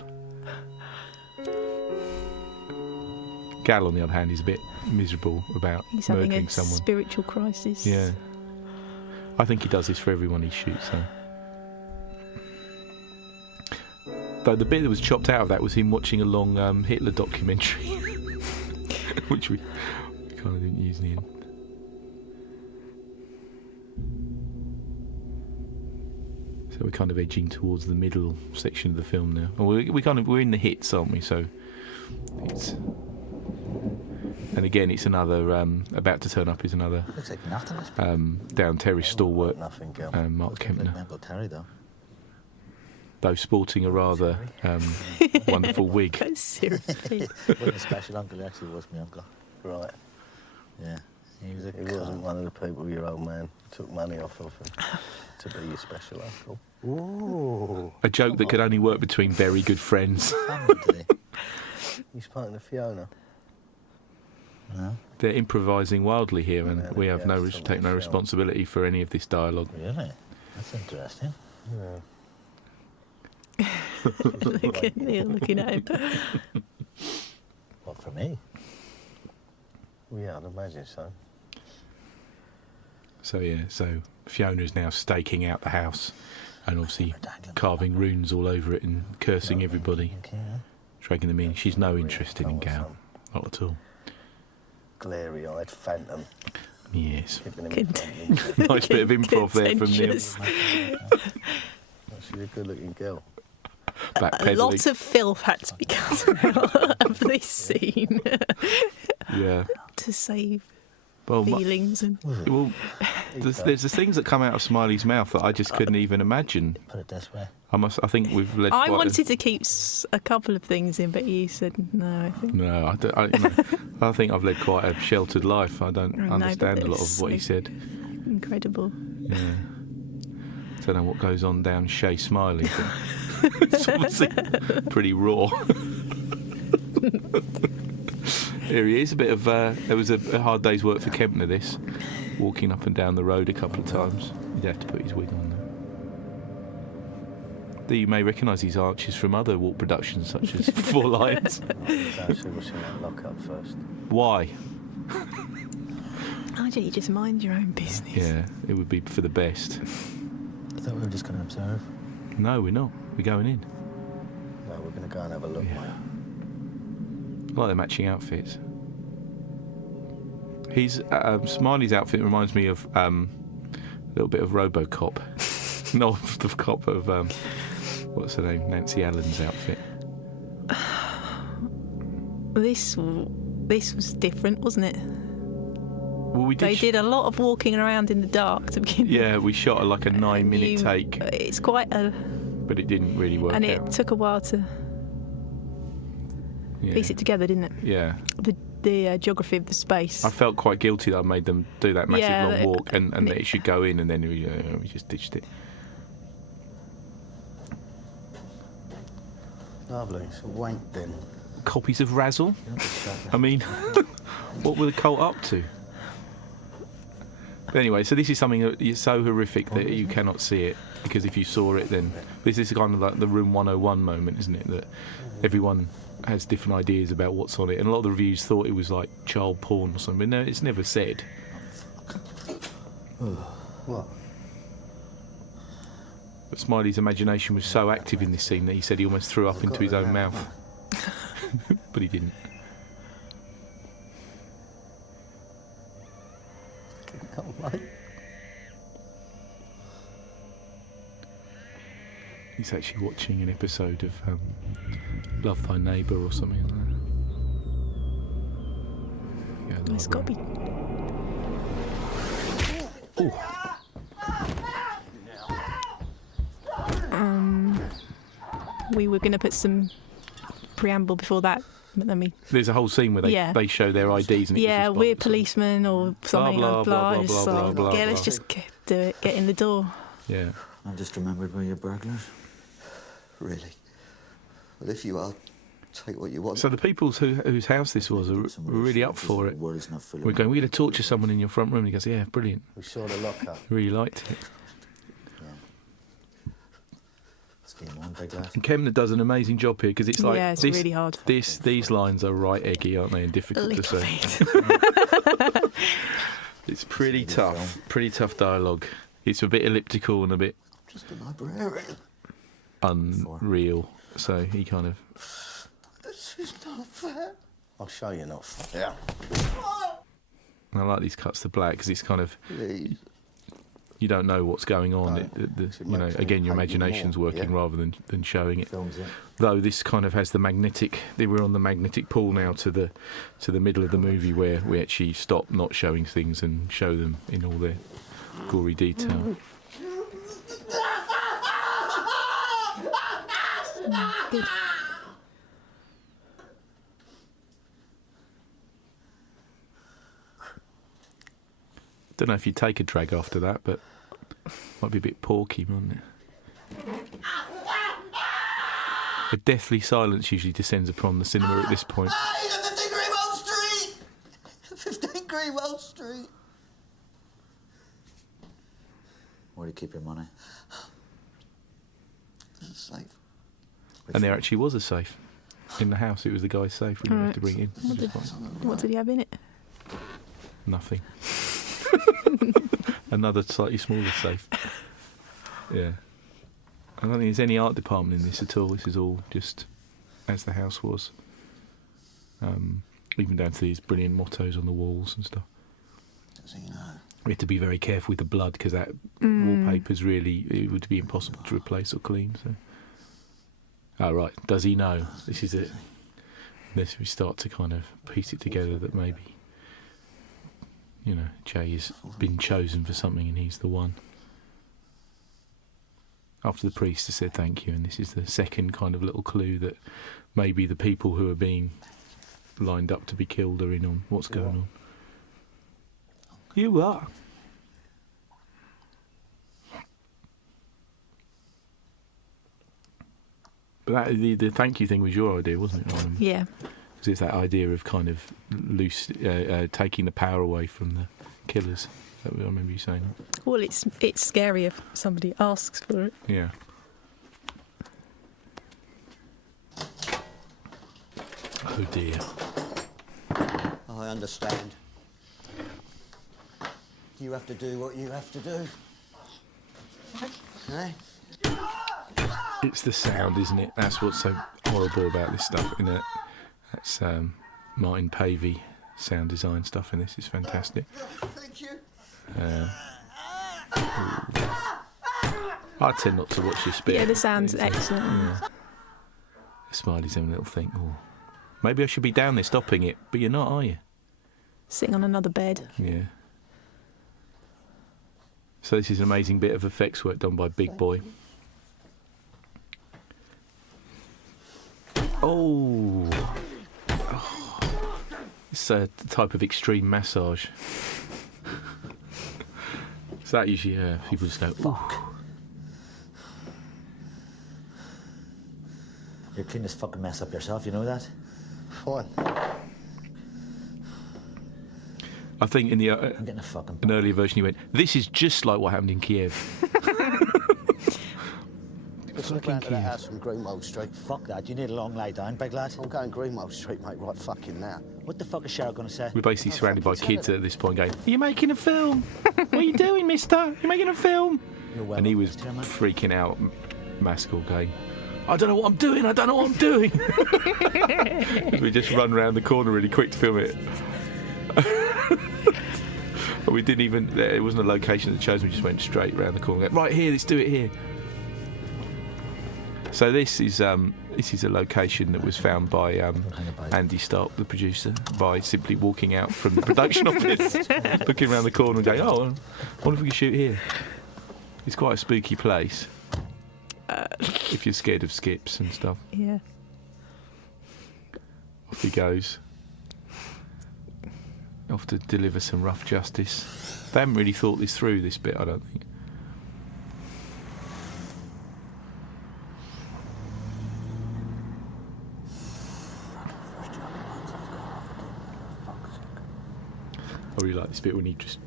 Gal, on the other hand, is a bit miserable about He's having murdering a someone. spiritual crisis. Yeah. I think he does this for everyone he shoots, though. Though the bit that was chopped out of that was him watching a long Hitler documentary, which we kind of didn't use in the end. So we're kind of edging towards the middle section of the film now. Well, we're in the hits, aren't we? So it's. And again, it's another about to turn up is another Looks like nothing. down terrace stalwart, Nothing, Gil. Mark Kempner, Uncle Terry, though. though sporting a rather wonderful wig. Seriously. Wasn't a special uncle, he actually was my uncle. Right. Yeah. He was a He wasn't one of the people your old man took money off of to be your special uncle. Ooh. A joke that could only work between very good friends. family, did he? You spoken to Fiona? No. They're improvising wildly here, and Yeah, we have yeah, no it's take no all responsibility for any of this dialogue. Really? That's interesting. Yeah. Look at Neil looking at him. What, for me? Well, yeah, I'd imagine so. So Fiona is now staking out the house, and obviously carving runes all over it and cursing everybody, Okay, yeah. dragging them in. She's no interest in Gal, not at all. Glary-eyed phantom. Yes, Keeping him in front. nice bit of improv there from Neil. Contentious. She's a good-looking girl. A Backpedaling. lot of filth had to be cut out of this scene Yeah. to save Well, feelings and. well, there's the things that come out of Smiley's mouth that I just couldn't even imagine. Put it this way. I think we've led. I quite wanted to keep a couple of things in, but you said no. I think. No, I think I've led quite a sheltered life. I don't No, but understand a lot it's of what he so said. Incredible. Yeah. Don't know what goes on down Shea Smiley, but it's obviously pretty raw. Here he is. A bit of there was a hard day's work for Kempner. This walking up and down the road a couple of times. He'd have to put his wig on now. You may recognise these arches from other walk productions, such as Four Lions. Actually, wishing that lock up first. Why? Why don't you just mind your own business? Yeah, it would be for the best. I thought we were just going to observe. No, we're not. We're going in. No, we're going to go and have a look, Yeah. mate. I like the matching outfits. He's Smiley's outfit reminds me of a little bit of RoboCop, not the cop of what's her name, Nancy Allen's outfit. This was different, wasn't it? Well, we did. They did a lot of walking around in the dark to begin with. Yeah, we shot like a 9-minute take, It's quite a, but it didn't really work and it out. took a while to Yeah. piece it together, didn't it? Yeah. The geography of the space. I felt quite guilty that I made them do that massive Yeah, long walk, and and that it should go in, and then we just ditched it. Lovely. So wank then. Copies of Razzle? I mean, what were the cult up to? But anyway, so this is something that is so horrific that you cannot see it, because if you saw it, then this is kind of like the Room 101 moment, isn't it? That everyone has different ideas about what's on it, and a lot of the reviews thought it was like child porn or something. No, it's never said. What? But Smiley's imagination was so active in this scene that he said he almost threw up into his own mouth. But he didn't. Oh, mate. He's actually watching an episode of Love Thy Neighbour or something like that. Yeah, It's got to be. We were going to put some preamble before that, but then we. There's a whole scene where they show their IDs and Yeah, it's we're policemen or something. blah, blah, It's blah, blah, like, blah, yeah, let's blah. just do it. Get in the door. Yeah. I've just remembered where you're burglars. Really? Well, if you are, Take what you want. So the people whose house this was were really up for it. We're going, we're going to torture someone in your front room. And he goes, yeah, brilliant. We saw the locker. Really liked it. Let's game on, big lad. And Kemner does an amazing job here because it's like Yeah, it's really hard. These lines are right eggy, aren't they, and difficult to say. It's pretty tough dialogue. It's a bit elliptical and a bit Just a librarian. unreal. So he kind of. This is not fair. I'll show you not fair. I like these cuts to black because it's kind of. Please. You don't know what's going on. You know, again, your imagination's working rather than showing it. Films it. Though this kind of has the magnetic. We're on the magnetic pull now to the middle of the movie where we actually stop not showing things and show them in all their gory detail. Good. Don't know if you'd take a drag after that, but might be a bit porky, mightn't it? A deathly silence usually descends upon the cinema at this point. Hey, 15 Greenwell Street! 15 Greenwell Street! Where do you keep your money? This is safe. And there actually was a safe in the house. It was the guy's safe. We didn't have to bring it in. What did he have in it? Nothing. Another slightly smaller safe. Yeah. I don't think there's any art department in this at all. This is all just as the house was. Even down to these brilliant mottos on the walls and stuff. Does he know? We had to be very careful with the blood because that wallpaper's really, it would be impossible to replace or clean. So. Oh, right. Does he know? This is it. This we start to kind of piece it together that maybe, you know, Jay has been chosen for something and he's the one. After the priest has said thank you, and this is the second kind of little clue that maybe the people who are being lined up to be killed are in on what's going on. You are. But that, the thank you thing was your idea, wasn't it? Yeah. Because it's that idea of kind of loose, taking the power away from the killers. I remember you saying. Well, it's scary if somebody asks for it. Yeah. Oh dear. I understand. You have to do what you have to do. Okay? It's the sound, isn't it? That's what's so horrible about this stuff, isn't it? That's Martin Pavey sound design stuff in this is fantastic. Thank you. I tend not to watch this bit. Yeah, the sound's excellent. Yeah. Smiley's having a little think, oh, maybe I should be down there stopping it, but you're not, are you? Sitting on another bed. Yeah. So this is an amazing bit of effects work done by Big Boy. Oh. It's a type of extreme massage. So that usually people just go, ooh. You're clean as fucking mess up yourself, you know that? Fine. I think in the I'm getting a fucking... an earlier version you went, this is just like what happened in Kiev. Let's look round to that house from Greenwell Street. Fuck that, you need a long lie down, big lad. I'm going Greenwell Street, mate, right fucking now. What the fuck is Cheryl going to say? We're basically surrounded by kids at this point going, are you making a film? What are you doing, mister? You're making a film? Well, and he was freaking out, Maskell going, I don't know what I'm doing, I don't know what I'm doing. We just run around the corner really quick to film it. But we didn't even, it wasn't a location that chose, we just went straight round the corner. Right here, let's do it here. So this is a location that was found by Andy Stark, the producer, by simply walking out from the production office, looking around the corner and going, oh, I wonder if we can shoot here. It's quite a spooky place. If you're scared of skips and stuff. Yeah. Off he goes. Off to deliver some rough justice. They haven't really thought this through, this bit, I don't think. really like this bit when he just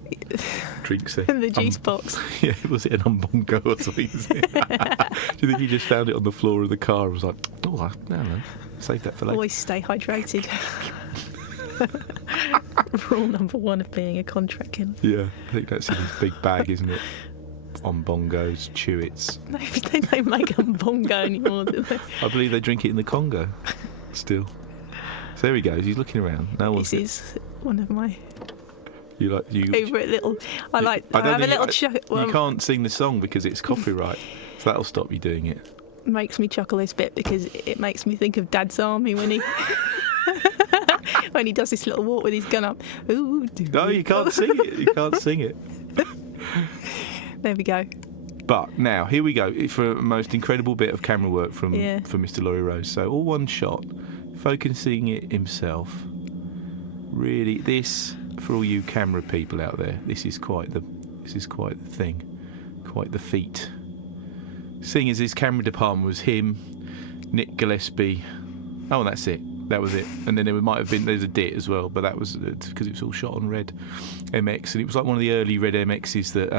drinks it. In the juice box. Yeah, was it an umbongo or something? Do you think he just found it on the floor of the car and was like, oh, no, save that for later? Always stay hydrated. Rule number 1 of being a contract killer. Yeah, I think that's in his big bag, isn't it? Umbongos, Chewits. No, they don't make umbongo anymore, do they? I believe they drink it in the Congo still. So there he goes, he's looking around. No one's... This is one of my favourite little... I have a little chuckle. You can't sing the song because it's copyright, so that'll stop you doing it. Makes me chuckle this bit because it makes me think of Dad's Army when he... when he does this little walk with his gun up. Ooh, no, you can't sing it. You can't sing it. There we go. But now, here we go for a most incredible bit of camera work from Mr. Laurie Rose. So all one shot, focusing it himself. Really, this for all you camera people out there, this is quite the thing, quite the feat. Seeing as his camera department was him, Nick Gillespie. Oh, and that's it. That was it. And then there's a DIT as well, but that was because it was all shot on red MX, and it was like one of the early red MXs that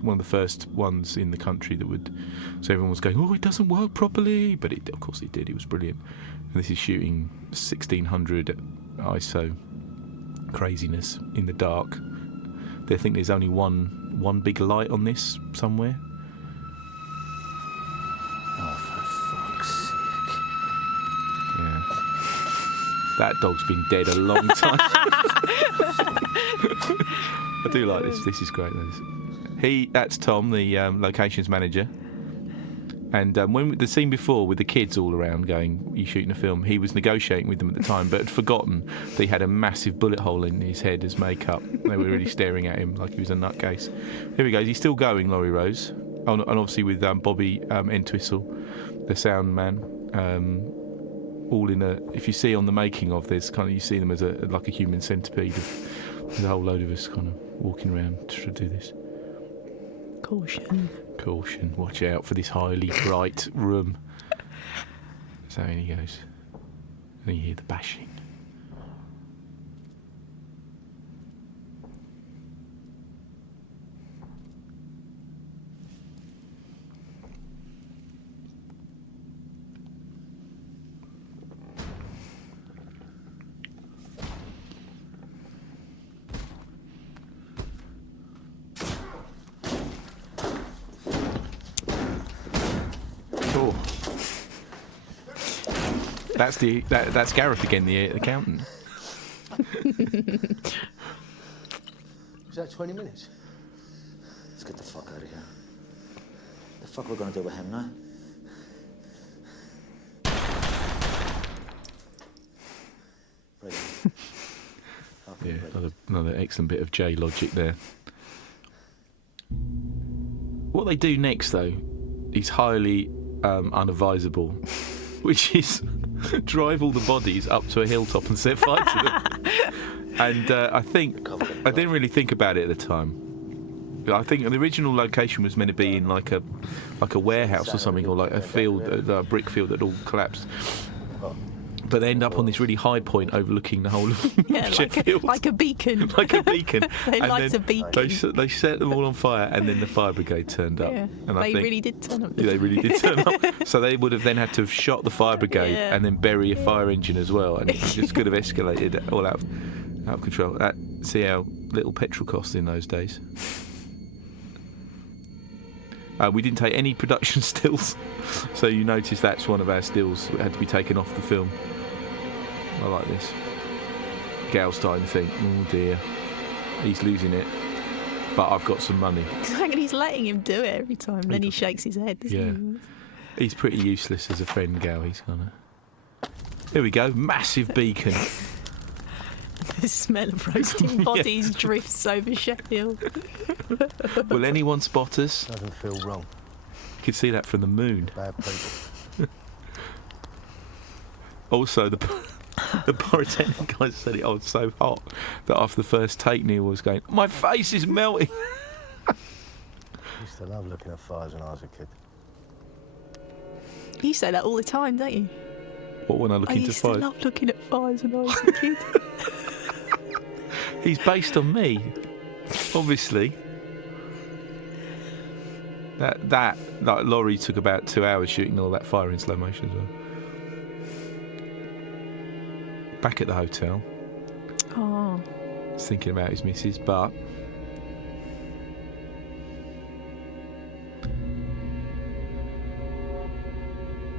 one of the first ones in the country that would. So everyone was going, oh, it doesn't work properly, but of course it did. It was brilliant. And this is shooting 1600 ISO craziness in the dark. They think there's only one big light on this somewhere. Oh, for fuck's sake. Yeah. That dog's been dead a long time. I do like this. This is great. That's Tom, the locations manager. And when the scene before with the kids all around going, "You shooting a film?" He was negotiating with them at the time, but had forgotten that he had a massive bullet hole in his head as makeup. They were really staring at him like he was a nutcase. Here he goes. He's still going, Laurie Rose, and obviously with Bobby Entwistle, the sound man. All in a. If you see on the making of, there's kind of you see them as like a human centipede. There's a whole load of us kind of walking around to do this. Caution. Watch out for this highly bright room. So in he goes. And you hear the bashing. That's Gareth again, the accountant. Is that 20 minutes? Let's get the fuck out of here. The fuck we're gonna do with him now? Brilliant. Yeah, another excellent bit of J logic there. What they do next, though, is highly unadvisable, which is drive all the bodies up to a hilltop and set fire to them. And I didn't really think about it at the time. I think the original location was meant to be in like a warehouse or something, or like a field, a brick field that all collapsed. But they end up on this really high point overlooking the whole of Sheffield. Like a beacon. Like a beacon. They light a beacon. They set them all on fire, and then the fire brigade turned up. Yeah, and they really did turn up. They really did turn up. So they would have then had to have shot the fire brigade and then bury a fire engine as well, and it just could have escalated all out of control. See how little petrol cost in those days. We didn't take any production stills, so you notice that's one of our stills that had to be taken off the film. I like this. Gal's starting to think, oh dear, he's losing it, but I've got some money. Exactly, he's letting him do it every time, then he shakes his head, doesn't he? He's pretty useless as a friend, Gal. He's gonna. Here we go, massive beacon. The smell of roasting bodies drifts over Sheffield. Will anyone spot us? Doesn't feel wrong. You can see that from the moon. Bad people. Also, the pyrotechnic guy said it was so hot that after the first take, Neil was going, "My face is melting." I used to love looking at fires when I was a kid. You say that all the time, don't you? What, when I look into fires? I used to love looking at fires when I was a kid. He's based on me, obviously. That like Laurie took about 2 hours shooting all that fire in slow motion as well. Back at the hotel. Oh. He's thinking about his missus, but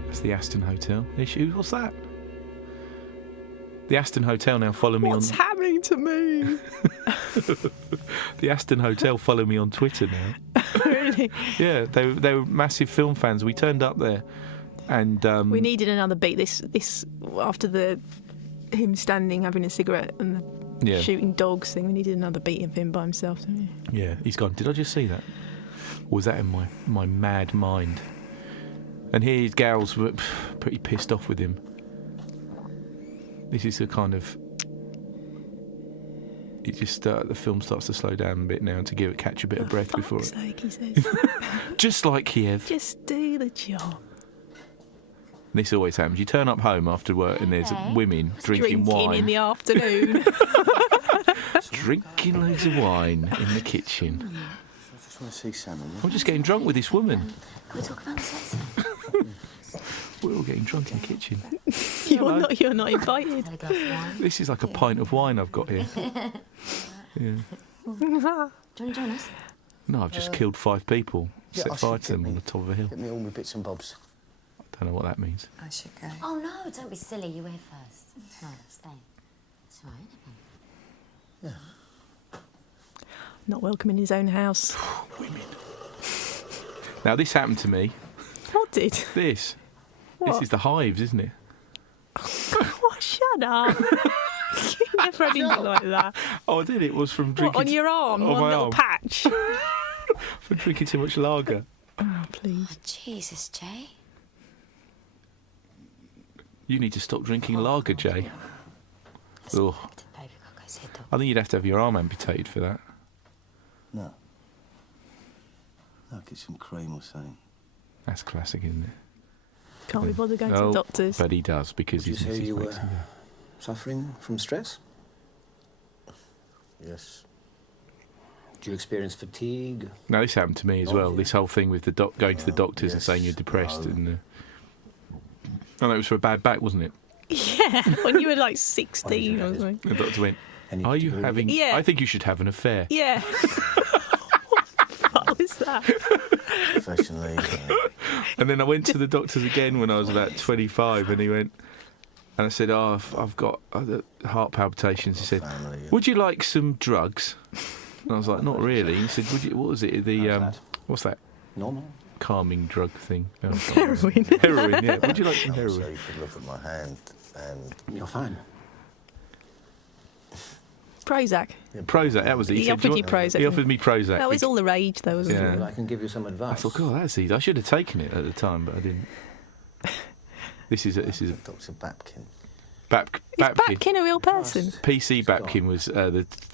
that's the Aston Hotel. What's that? The Aston Hotel now follow me What's on. happening to me? The Aston Hotel follow me on Twitter now. Really? Yeah, they were massive film fans. We turned up there, and We needed another beat. This after him standing having a cigarette and the shooting dogs thing. We needed another beat of him by himself, didn't we? Yeah, he's gone. Did I just see that? Or was that in my mad mind? And here his gals were pretty pissed off with him. This is a kind of. It just the film starts to slow down a bit now to catch a bit of breath before it. Sake, he says. Just like Kiev. Just do the job. This always happens. You turn up home after work and there's women drinking wine. In the afternoon. Drinking loads of wine in the kitchen. I just want to see Sam. I'm just getting drunk with this woman. Can we talk about the sex? We're all getting drunk in the kitchen. You're not invited. Had a glass of wine. This is like a pint of wine I've got here. Yeah. Do you want to join us? No, I've just killed 5 people. Yeah, Set I fire should to them get on me- the top of a hill. Get me all my bits and bobs. Don't know what that means. I should go. Oh no, don't be silly. You wear first. No, stay. It's all right. Not welcome in his own house. Women. Now, this happened to me. What did? This. What? This is the hives, isn't it? What? Shut up. You never had anything like that. Oh, I did. It was from drinking. What, on your arm? on One my little arm. patch? For drinking too much lager. Oh, please. Oh, Jesus, Jay. You need to stop drinking lager, Jay. Ugh. Baby, gotta go see a doctor. I think you'd have to have your arm amputated for that. No. I'll get some cream or something. That's classic, isn't it? Can't be bothered going to No, the doctors. But he does because Did his you say missus you makes were him go. suffering from stress? Yes. Do you experience fatigue? No, this happened to me as well. This whole thing with the going to the doctors and yes, saying you're depressed. no. And oh, no, it was for a bad back, wasn't it? Yeah, when you were like 16 or something. The doctor went, Any are you particular- having... Yeah. I think you should have an affair. Yeah. What the fuck was that? Professionally. And then I went to the doctors again when I was about 25 and he went... And I said, oh, I've got heart palpitations. He said, Family, yeah. would you like some drugs? And I was like, not really. He said, what was it? How's that? What's that Normal. calming drug thing? Oh, Heroin. Heroin, yeah. Would you like some So heroin? you could look at my hand and You're fine. Prozac. Prozac, that was it. He said, offered "Do you Prozac, He offered didn't me Prozac. That was all the rage, though, wasn't Yeah. it? Well, I can give you some I advice. thought, God, that's easy. I should have taken it at the time, but I didn't. This is a Dr. Babkin. Is Babkin a real person? PC Babkin was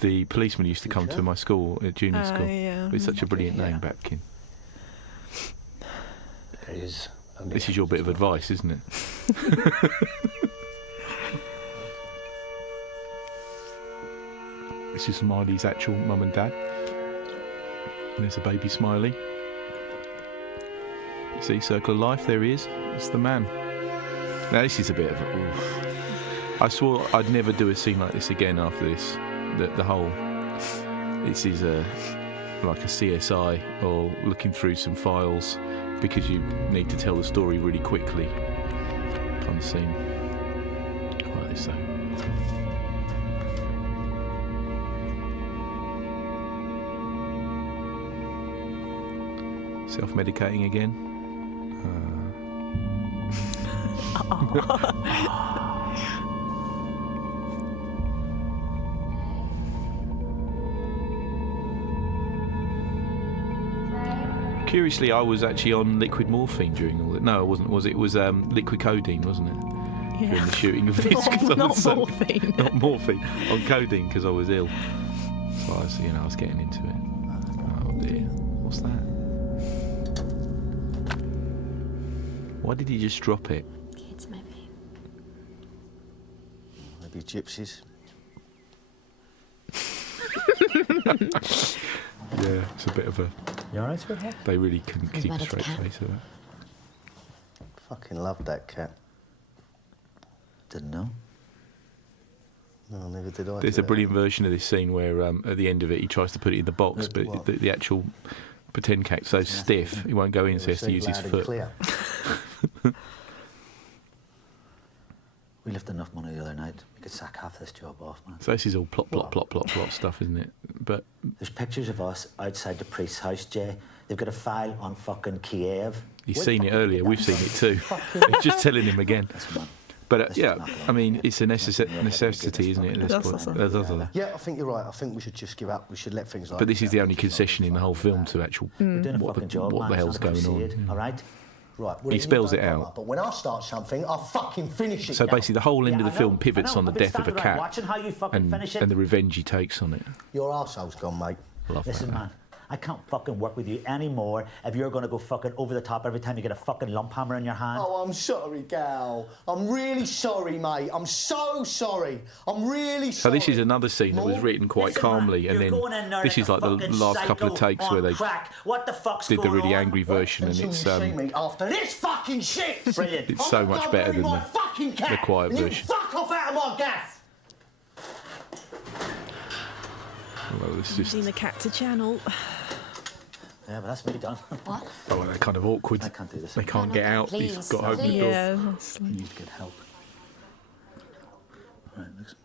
the policeman who used to come to my school at junior school. Yeah. It's such a brilliant name, Babkin. There is only This is your bit of advice, isn't it? This is Smiley's actual mum and dad. And there's a baby Smiley. See, circle of life, there he is. It's the man. Now, this is a bit of a... Oof. I swore I'd never do a scene like this again after this. The whole... This is like a CSI or looking through some files because you need to tell the story really quickly kind of scene. Like this, so. Self-medicating again. Curiously, I was actually on liquid morphine during all that. No, I wasn't. Was it? It was liquid codeine, wasn't it? During Yeah. the shooting of this, 'cause I Not was so- morphine. not morphine, on codeine because I was ill. So I was, I was getting into it. Oh dear, what's that? Why did he just drop it? Kids, maybe. Maybe gypsies. Yeah, it's a bit of a... You alright, sweetheart? They really couldn't Who's keep a mad at the straight cat? face of it. Fucking love that cat. Didn't know. No, never did I. There's do a that. brilliant version of this scene where at the end of it he tries to put it in the box, but What? the actual pretend cat's so stiff he won't go in, so he has to use his Loud and foot. clear. We left enough money the other night. We could sack half this job off, man. So this is all plot stuff, isn't it? But There's pictures of us outside the priest's house, Jay. They've got a file on fucking Kiev. he's seen it earlier. We've seen it too. He's just telling him again. That's man. But That's yeah, just not I mean, it's a That's just not necessity, isn't it? At this That's point. awesome. That's awesome. Yeah, I think you're right. I think we should just give up. We should let things like. But this is the only concession in the whole film to actual We're doing a what fucking the, job, what man. the It's hell's not a going on. crusade, Yeah. all right? Right. He you spells don't it bother, out. But when I start something, I'll fucking finish it. So Gal. basically, the whole end of the film pivots on the I've been death of a standing around cat watching how you fucking finish it. and the revenge he takes on it. Your arsehole's gone, mate. Love Listen, that. man, I can't fucking work with you anymore if you're going to go fucking over the top every time you get a fucking lump hammer in your hand. Oh, I'm sorry, Gal. I'm really sorry, mate. I'm so sorry. I'm really So sorry. this is another scene that was written quite Listen, man, calmly, and you're going in then there this like is a like the fucking last couple of psycho takes on where they crack. What the fuck's did the going really on? angry version, and Until it's you see me after this fucking shit. Brilliant. it's so I'm much not better gonna than bury my fucking cat, the quiet and you version. fuck off out of my gaff. Well, it's just Using the cat to channel. Yeah, but that's me done. What? oh, they're kind of awkward. I can't do this. They can't No, get no, out. He's please, got to open the please. door. Yeah, that's I need to get help. Right, listen.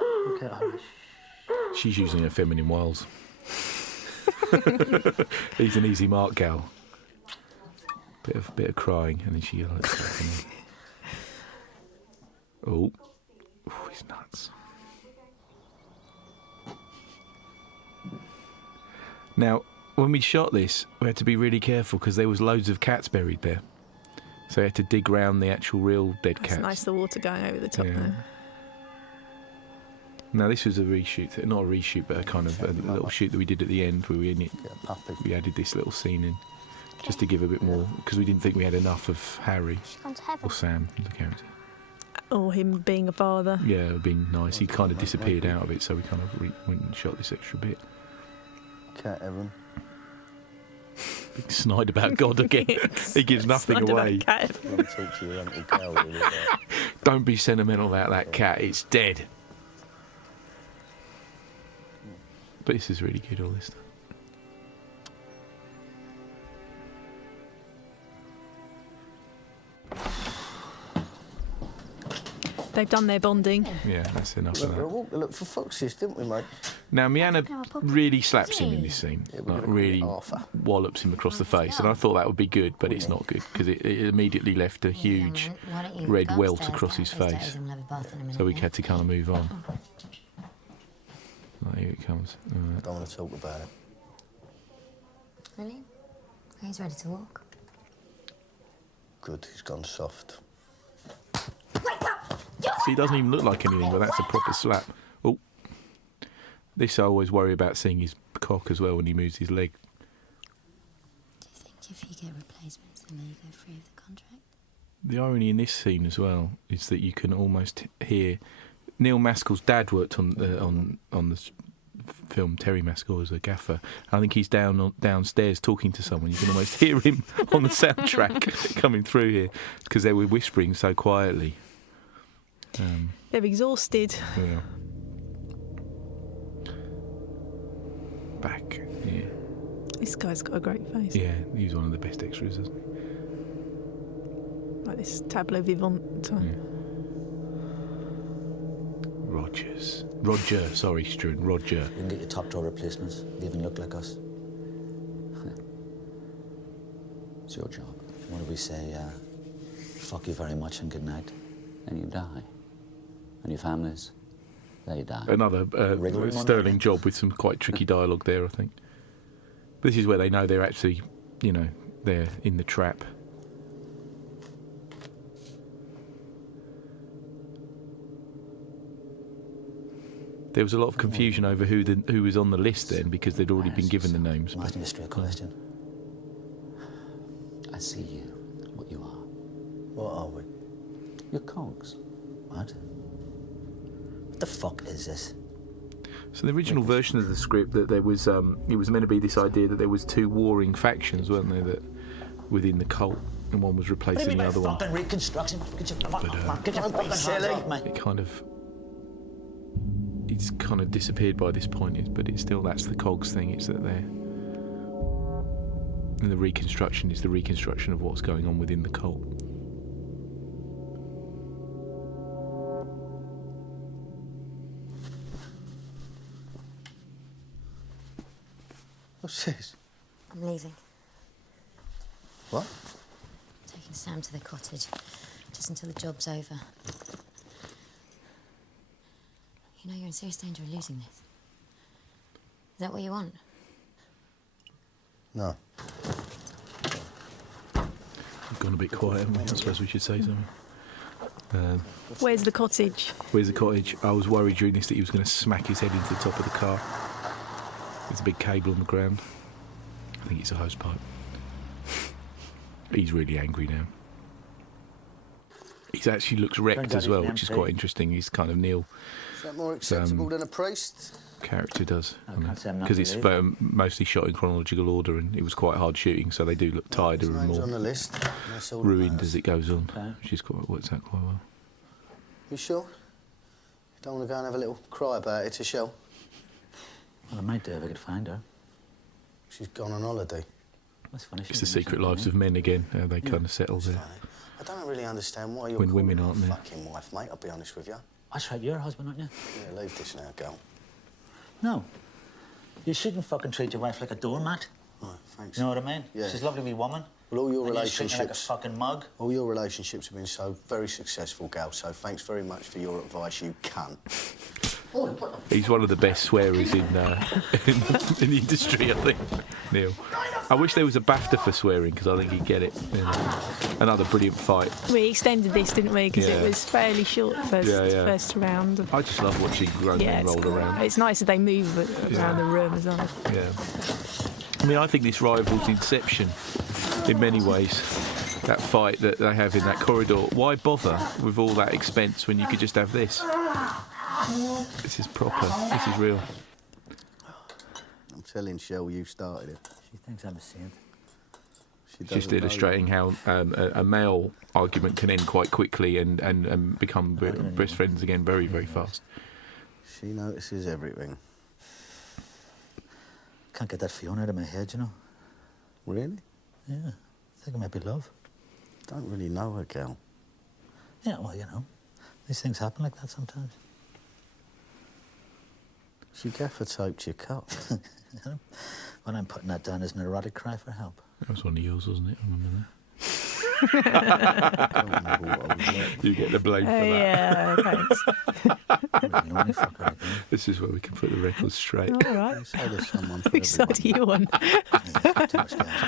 Okay, all right. She's using her feminine wiles. He's an easy mark gal. Bit of crying, and then she yells. Oh, he's nuts. Now, when we shot this, we had to be really careful because there was loads of cats buried there. So we had to dig round the actual real dead It's cats. nice, the water going over the top Yeah. there. Now, this was a reshoot, not a reshoot, but a kind of a little shoot that we did at the end where Get a puppy. we added this little scene in just to give a bit more, because we didn't think we had enough of Harry She's gone to heaven. or Sam, the character. Or him being a father. Yeah, it would been nice. He kind of disappeared out of it, so we kind of went and shot this extra bit. Cat Evan. Big snide about God again. He gives nothing Snide about away. cat. I'm gonna teach you Uncle Gal. Really, like. Don't be sentimental about that cat. It's dead. But this is really good, all this stuff. They've done their bonding. Yeah, that's enough of Look, that. look for foxes, didn't we, mate? Now, Miana No, puppy. really slaps him in this scene. Yeah, we're Like, gonna really call it Arthur. wallops him across the face. And I thought that would be good, but it's not good, because it immediately left a huge Why don't you red go welt upstairs across his downstairs face. and we'll have a bath in a minute, So we yeah? had to kind of move on. Oh, here it comes. All right. Don't want to talk about it. Really? He's ready to walk. Good, he's gone soft. See, he doesn't even look like anything, but that's a proper slap. Oh. This I always worry about seeing his cock as well when he moves his leg. Do you think if you get replacements, then you go free of the contract? The irony in this scene as well is that you can almost hear Neil Maskell's dad worked on the film. Terry Maskell as a gaffer. I think he's downstairs talking to someone. You can almost hear him on the soundtrack coming through here because they were whispering so quietly. They're exhausted. Yeah. Back. Yeah. This guy's got a great face. Yeah, he's one of the best extras, isn't he? Like this tableau vivant type. Yeah. Roger, sorry, Struan, Roger. We can get you top draw replacements. They even look like us. It's your job. What do we say? Fuck you very much and good night. And you die. And your families, they die. Another Wriggling on sterling it. job with some quite tricky dialogue there, I think. This is where they know they're actually, they're in the trap. There was a lot of confusion over who was on the list then because they'd already been given the names. I'm But asking you a straight question. I see you, what you are. What are we? You're cogs. What? the fuck is this? So the original version of the script, that there was, it was meant to be this idea that there was two warring factions, weren't there, that within the cult, and one was replacing the other one. Fucking reconstruction. Get your fucking silly. hands off me. It kind of, it's kind of disappeared by this point, but it's still, that's the cogs thing. It's that they're, and the reconstruction is the reconstruction of what's going on within the cult. What's this? I'm leaving. What? Taking Sam to the cottage, just until the job's over. You know you're in serious danger of losing this. Is that what you want? No. We've gone a bit quiet, haven't we? I suppose we should say something. Where's the cottage? Where's the cottage? I was worried during this that he was going to smack his head into the top of the car. There's a big cable on the ground. I think it's a hose pipe. He's really angry now. He actually looks wrecked as well, which is quite interesting. He's kind of Neil. Is that more acceptable than a priest? Character does, can't say I'm not because it's really. mostly shot in chronological order, and it was quite hard shooting, so they do look tighter and Name's on the more list. That's all that ruined matters. as it goes on. Okay. She's quite works out quite well. You sure? You don't want to go and have a little cry about it to Shell? Well, I might do if I could find her. She's gone on holiday. That's funny. It's the secret lives of men again. How they kind of settle there. I don't really understand why you're When calling women her aren't there. fucking wife, mate. I'll be honest with you. That's right, you're her husband, aren't you? Yeah, leave this now, girl. No. You shouldn't fucking treat your wife like a doormat. Right, thanks. You know what I mean? Yeah. She's a lovely wee woman. Well, all your And you treat her like a relationships, fucking mug. all your relationships have been so very successful, gal. So thanks very much for your advice, you cunt. He's one of the best swearers in the industry, I think, Neil. I wish there was a BAFTA for swearing, because I think he'd get it. You know. Another brilliant fight. We extended this, didn't we? Because Yeah. it was fairly short first Yeah. round. I just love watching Roman It's roll cool. around. It's nice that they move around the room as well. Yeah. I mean, I think this rivals Inception in many ways. That fight that they have in that corridor. Why bother with all that expense when you could just have this? This is proper. This is real. I'm telling Shell you started it. She thinks I'm a saint. She Just doesn't know illustrating how a male argument can end quite quickly and become best friends again very, very fast. She notices everything. Can't get that Fiona out of my head, you know? Really? Yeah. I think it might be love. Don't really know her, gal. Yeah, well, you know. These things happen like that sometimes. She gaffer taped your cup. When I'm putting that down as an erotic cry for help. That was one of yours, wasn't it? I remember that. I don't remember what I was like. You get the blame for that. Yeah, thanks. Really lonely fucker, I think. This is where we can put the record straight. All right. So there's someone for Which side are everyone. you on? Yeah, too much gas.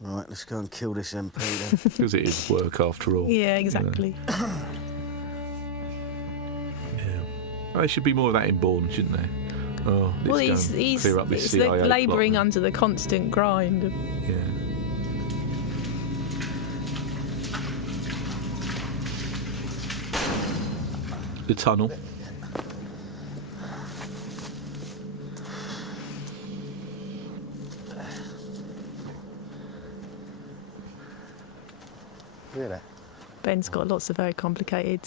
Right, let's go and kill this MP then. Because it is work after all. Yeah, exactly. Yeah. Well, there should be more of that in Bourne, shouldn't there? Oh, Well, let's go and he's clear up this it's CIA labouring plot. under the constant grind. Yeah. The tunnel. Hear that? Ben's got lots of very complicated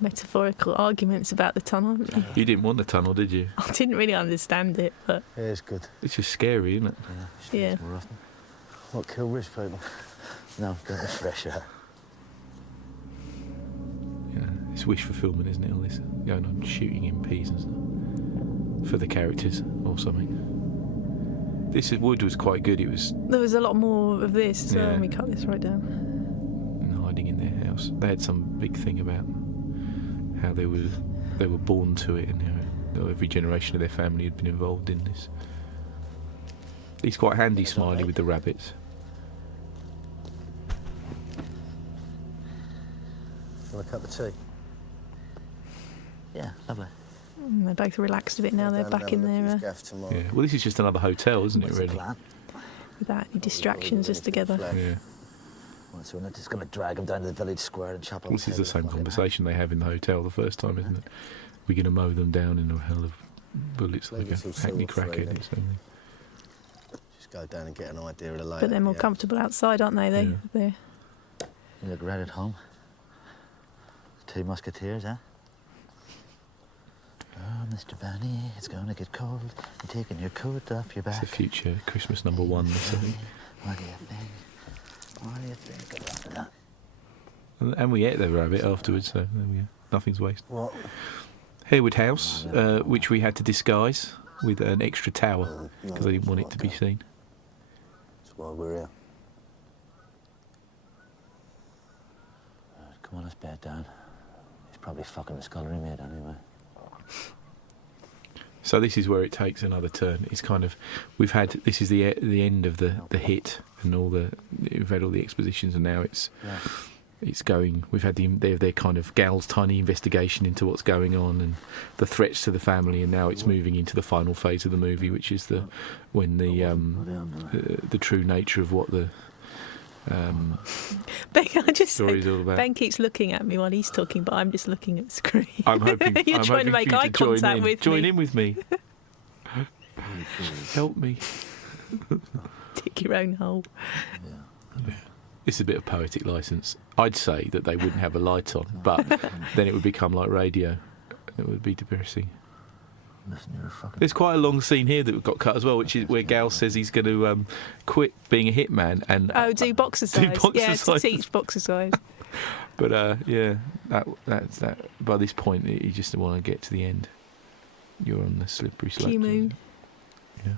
metaphorical arguments about the tunnel. haven't you? You didn't want the tunnel, did you? I didn't really understand it, but Yeah, it's good. It's just scary, isn't it? yeah. More often. What, kill rich people? No, get the fresh air. Yeah, it's wish fulfillment, isn't it? All this going on shooting MPs and stuff for the characters or something. This wood was quite good. It was There was a lot more of this, so Yeah. we cut this right down. hiding in their house. They had some big thing about how they were born to it, and how every generation of their family had been involved in this. He's quite handy, Smiley, with the rabbits. Want a cup of tea? Yeah, lovely. They're both relaxed a bit now. They're Go back in down and have a look at there. his gaff tomorrow. Yeah. Well, this is just another hotel, isn't it? What's the Really? plan? without any distractions, just together. Yeah. Well, so we're not just going to drag him down to the village square and chop him. This is the same conversation they have in the hotel the first time, isn't it? We're going to mow them down in a hell of bullets like a hackney crackhead or something. Just go down and get an idea of the layout. But they're more comfortable outside, aren't they? Yeah. You look right at home. 2 musketeers, huh? Oh, Mr. Bunny, it's going to get cold. You're taking your coat off your back. It's a future Christmas number 1 or something. What do you think? What do you think about that? And we ate the rabbit afterwards, so there we go. Nothing's wasted. What? Harewood House, which we had to disguise with an extra tower because I didn't want it to be seen. That's why we're here. Come on, let's bed down. He's probably fucking the scullery maid anyway. So this is where it takes another turn. It's kind of this is the end of the hit and we've had all the expositions and now it's going. We've had their kind of Gal's tiny investigation into what's going on and the threats to the family, and now it's moving into the final phase of the movie, which is when the true nature of what the Ben, I just story's all about. Ben keeps looking at me while he's talking, but I'm just looking at the screen. I'm hoping You're trying to make eye contact with me. Join in with me. Help me. Dig your own hole. Yeah. It's a bit of poetic licence. I'd say that they wouldn't have a light on, but then it would become like radio. It would be depressing. There's quite a long scene here that got cut as well, which is where Gal says he's going to quit being a hitman and do boxercise. To teach boxercise. But that's that. By this point, you just want to get to the end. You're on the slippery slope. Q-Moon. Yeah.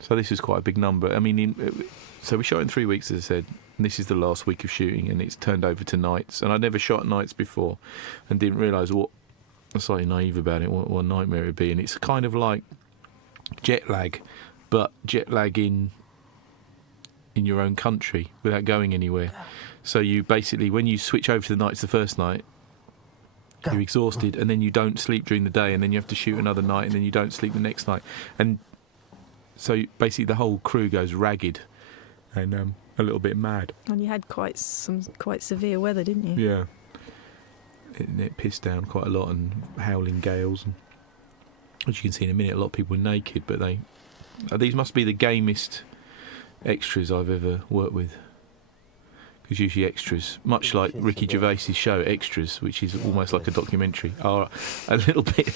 So this is quite a big number. I mean, so we shot in 3 weeks, as I said. And this is the last week of shooting, and it's turned over to nights. And I'd never shot nights before, and didn't realise what. I'm slightly naive about it. What a nightmare it would be, and it's kind of like jet lag, but jet lag in your own country without going anywhere. So you basically, when you switch over to the nights the first night, you're exhausted, and then you don't sleep during the day, and then you have to shoot another night, and then you don't sleep the next night, and so basically the whole crew goes ragged, and a little bit mad. And you had quite severe weather, didn't you? Yeah. It pissed down quite a lot and howling gales. And, as you can see in a minute, a lot of people were naked, but these must be the gamest extras I've ever worked with. Because usually extras, much like Ricky Gervais's show Extras, which is almost like a documentary, are a little bit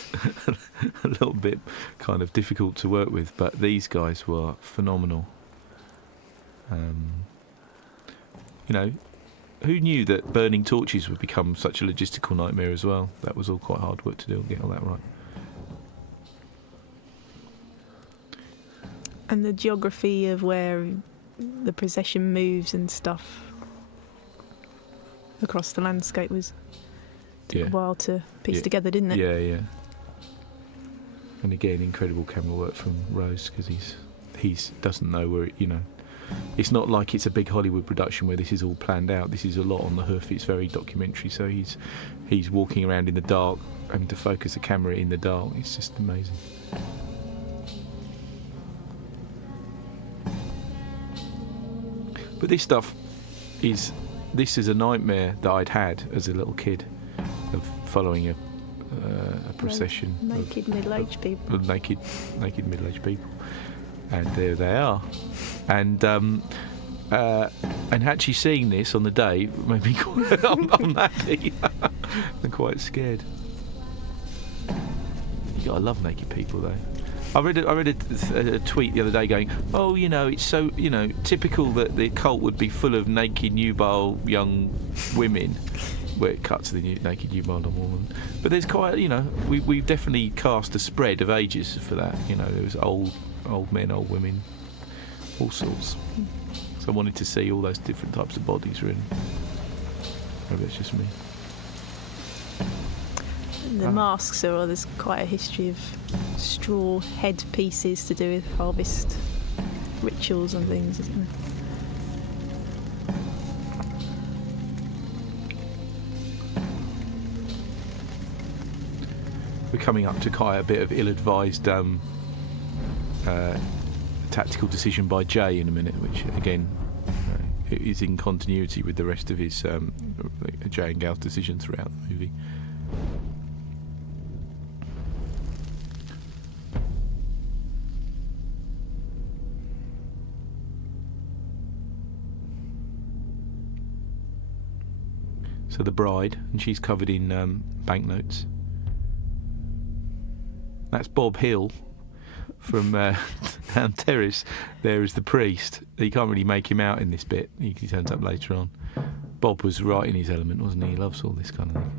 kind of difficult to work with. But these guys were phenomenal. Who knew that burning torches would become such a logistical nightmare as well? That was all quite hard work to do, get all that right. And the geography of where the procession moves and stuff across the landscape took a while to piece together, didn't it? Yeah, yeah. And again, incredible camera work from Rose, because he doesn't know where it's not like it's a big Hollywood production where this is all planned out. This is a lot on the hoof. It's very documentary. So he's walking around in the dark, having to focus the camera in the dark. It's just amazing. But this stuff is a nightmare that I'd had as a little kid, of following a procession naked middle-aged people. Naked middle-aged people. And there they are, and actually seeing this on the day made me quite. I'm happy. I'm quite scared. You gotta love naked people, though. I read a tweet the other day going, "Oh, it's so typical that the cult would be full of naked nubile young women." Where it cuts to the naked nubile woman, but there's quite we've definitely cast a spread of ages for that. There was old men, old women, all sorts. So I wanted to see all those different types of bodies, really. Maybe it's just me. The masks there's quite a history of straw head pieces to do with harvest rituals and things, isn't there? We coming up to quite a bit of ill-advised tactical decision by Jay in a minute, which again is in continuity with the rest of his Jay and Gal's decision throughout the movie. So the bride, and she's covered in banknotes. That's Bob Hill from Down Terrace. There is the priest. You can't really make him out in this bit. He turns up later on. Bob was right in his element, wasn't he? He loves all this kind of thing.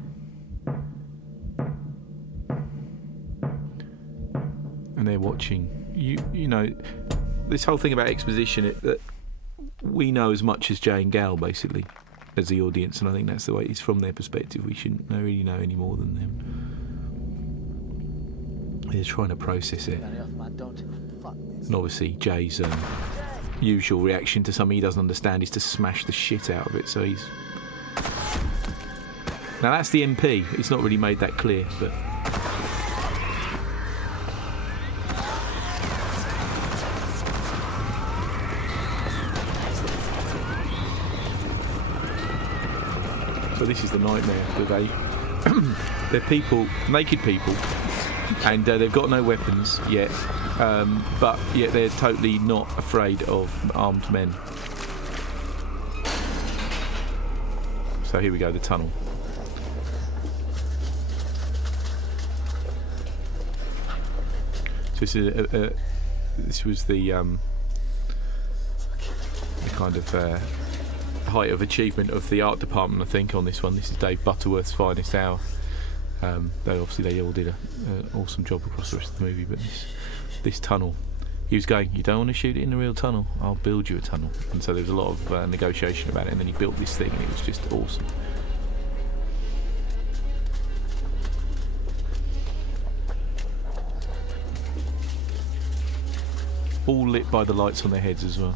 And they're watching. You know, this whole thing about exposition, that we know as much as Jay and Gal, basically, as the audience, and I think that's the way it's from their perspective. We shouldn't really know any more than them. They're trying to process it. And obviously Jay's usual reaction to something he doesn't understand is to smash the shit out of it, so he's... Now that's the MP. It's not really made that clear, but... So this is the nightmare today. They're people, naked people, and they've got no weapons yet, but yet they're totally not afraid of armed men. So here we go, the tunnel. So this was the kind of height of achievement of the art department, I think, on this one. This is Dave Butterworth's finest hour. Though obviously they all did an awesome job across the rest of the movie, but this tunnel, he was going, you don't want to shoot it in the real tunnel, I'll build you a tunnel. And so there was a lot of negotiation about it, and then he built this thing, and it was just awesome. All lit by the lights on their heads as well.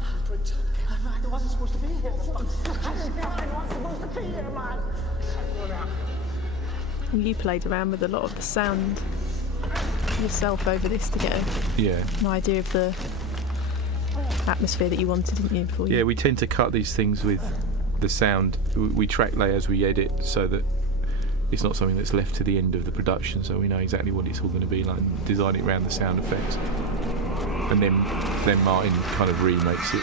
I wasn't supposed to be here. I wasn't supposed to be here, man. You played around with a lot of the sound yourself over this to get an idea of the atmosphere that you wanted, didn't you? Before we tend to cut these things with the sound. We track lay as we edit, so that it's not something that's left to the end of the production, so we know exactly what it's all going to be like, and design it around the sound effects. And then Martin kind of remakes it.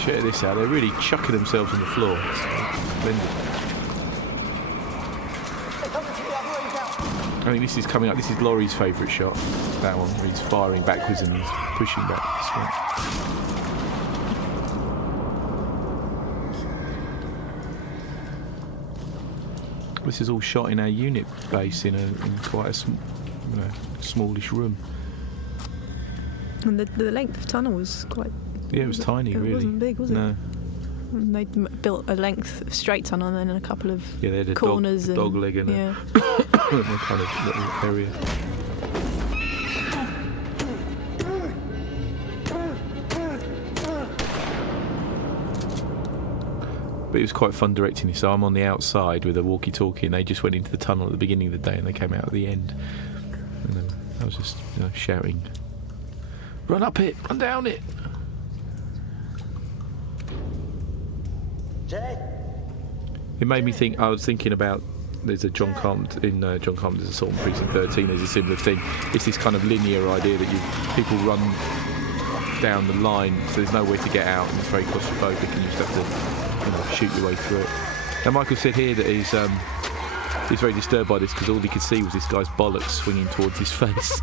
Check this out, they're really chucking themselves on the floor. Splendid. I mean, this is coming up, this is Laurie's favourite shot, that one, where he's firing backwards and he's pushing back this way. This is all shot in our unit base in quite a smallish room. And the length of tunnel was quite... Yeah, it was tiny, really. It wasn't big, was it? No. And they built a length of straight tunnel and then a couple of they had a corners dog leg in a kind of little area. But it was quite fun directing this. So I'm on the outside with a walkie-talkie, and they just went into the tunnel at the beginning of the day, and they came out at the end. And then I was just shouting, "Run up it! Run down it!" Jay? It made me think. I was thinking about. There's a John Carpenter's Assault on Precinct 13. There's a similar thing. It's this kind of linear idea that people run down the line, so there's nowhere to get out, and it's very claustrophobic, and you just have to shoot your way through it. Now Michael said here that he's very disturbed by this because all he could see was this guy's bollocks swinging towards his face.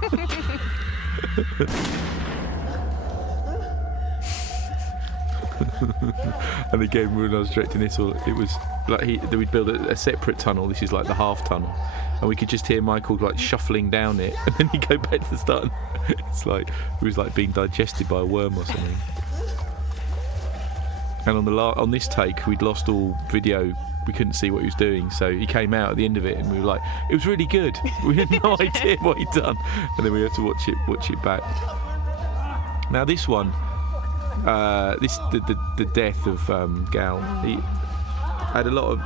And again, when I was directing this, it was like we'd build a separate tunnel. This is like the half tunnel, and we could just hear Michael like shuffling down it, and then he'd go back to the start. It's like it was like being digested by a worm or something. And on this take, we'd lost all video. We couldn't see what he was doing, so he came out at the end of it, and we were like, "It was really good." We had no idea what he'd done, and then we had to watch it back. Now this one. The death of Gal. He had a lot of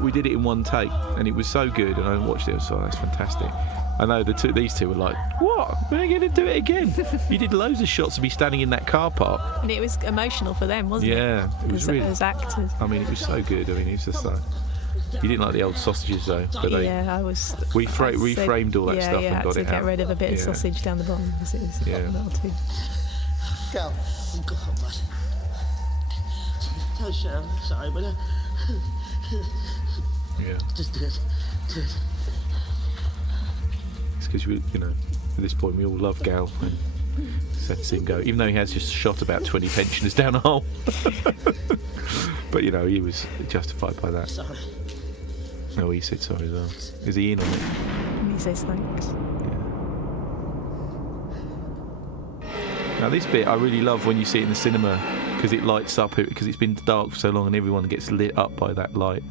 we did it in one take, and it was so good. And I watched it. I was like, that's fantastic. I know these two were like, what? We're going to do it again. You did loads of shots of me standing in that car park. And it was emotional for them, wasn't it? Yeah, it was really. As actors. I mean, it was so good. I mean, it's just like. You didn't like the old sausages though, but I was. We reframed all that stuff and got it out. Yeah, had to get rid of a bit of sausage down the bottom because it was a little too. Go. Go on, bud. Don't shout. Sorry, but Yeah. just do it. Do it. It's because at this point we all love Gal. And just had to see him go, even though he has just shot about 20 pensioners down a hole. But he was justified by that. Sorry. Oh, he said sorry as well. Is he in on it? And he says thanks. Yeah. Now this bit I really love when you see it in the cinema because it lights up because it's been dark for so long and everyone gets lit up by that light.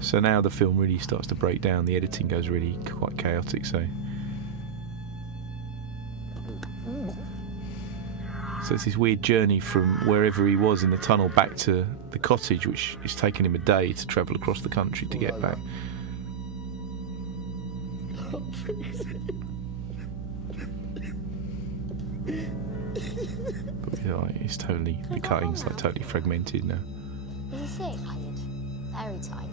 So now the film really starts to break down. The editing goes really quite chaotic. So it's this weird journey from wherever he was in the tunnel back to the cottage, which is taking him a day to travel across the country to get back. But it's totally, the cutting's like totally fragmented now. Is he sick? Tired. Very tired.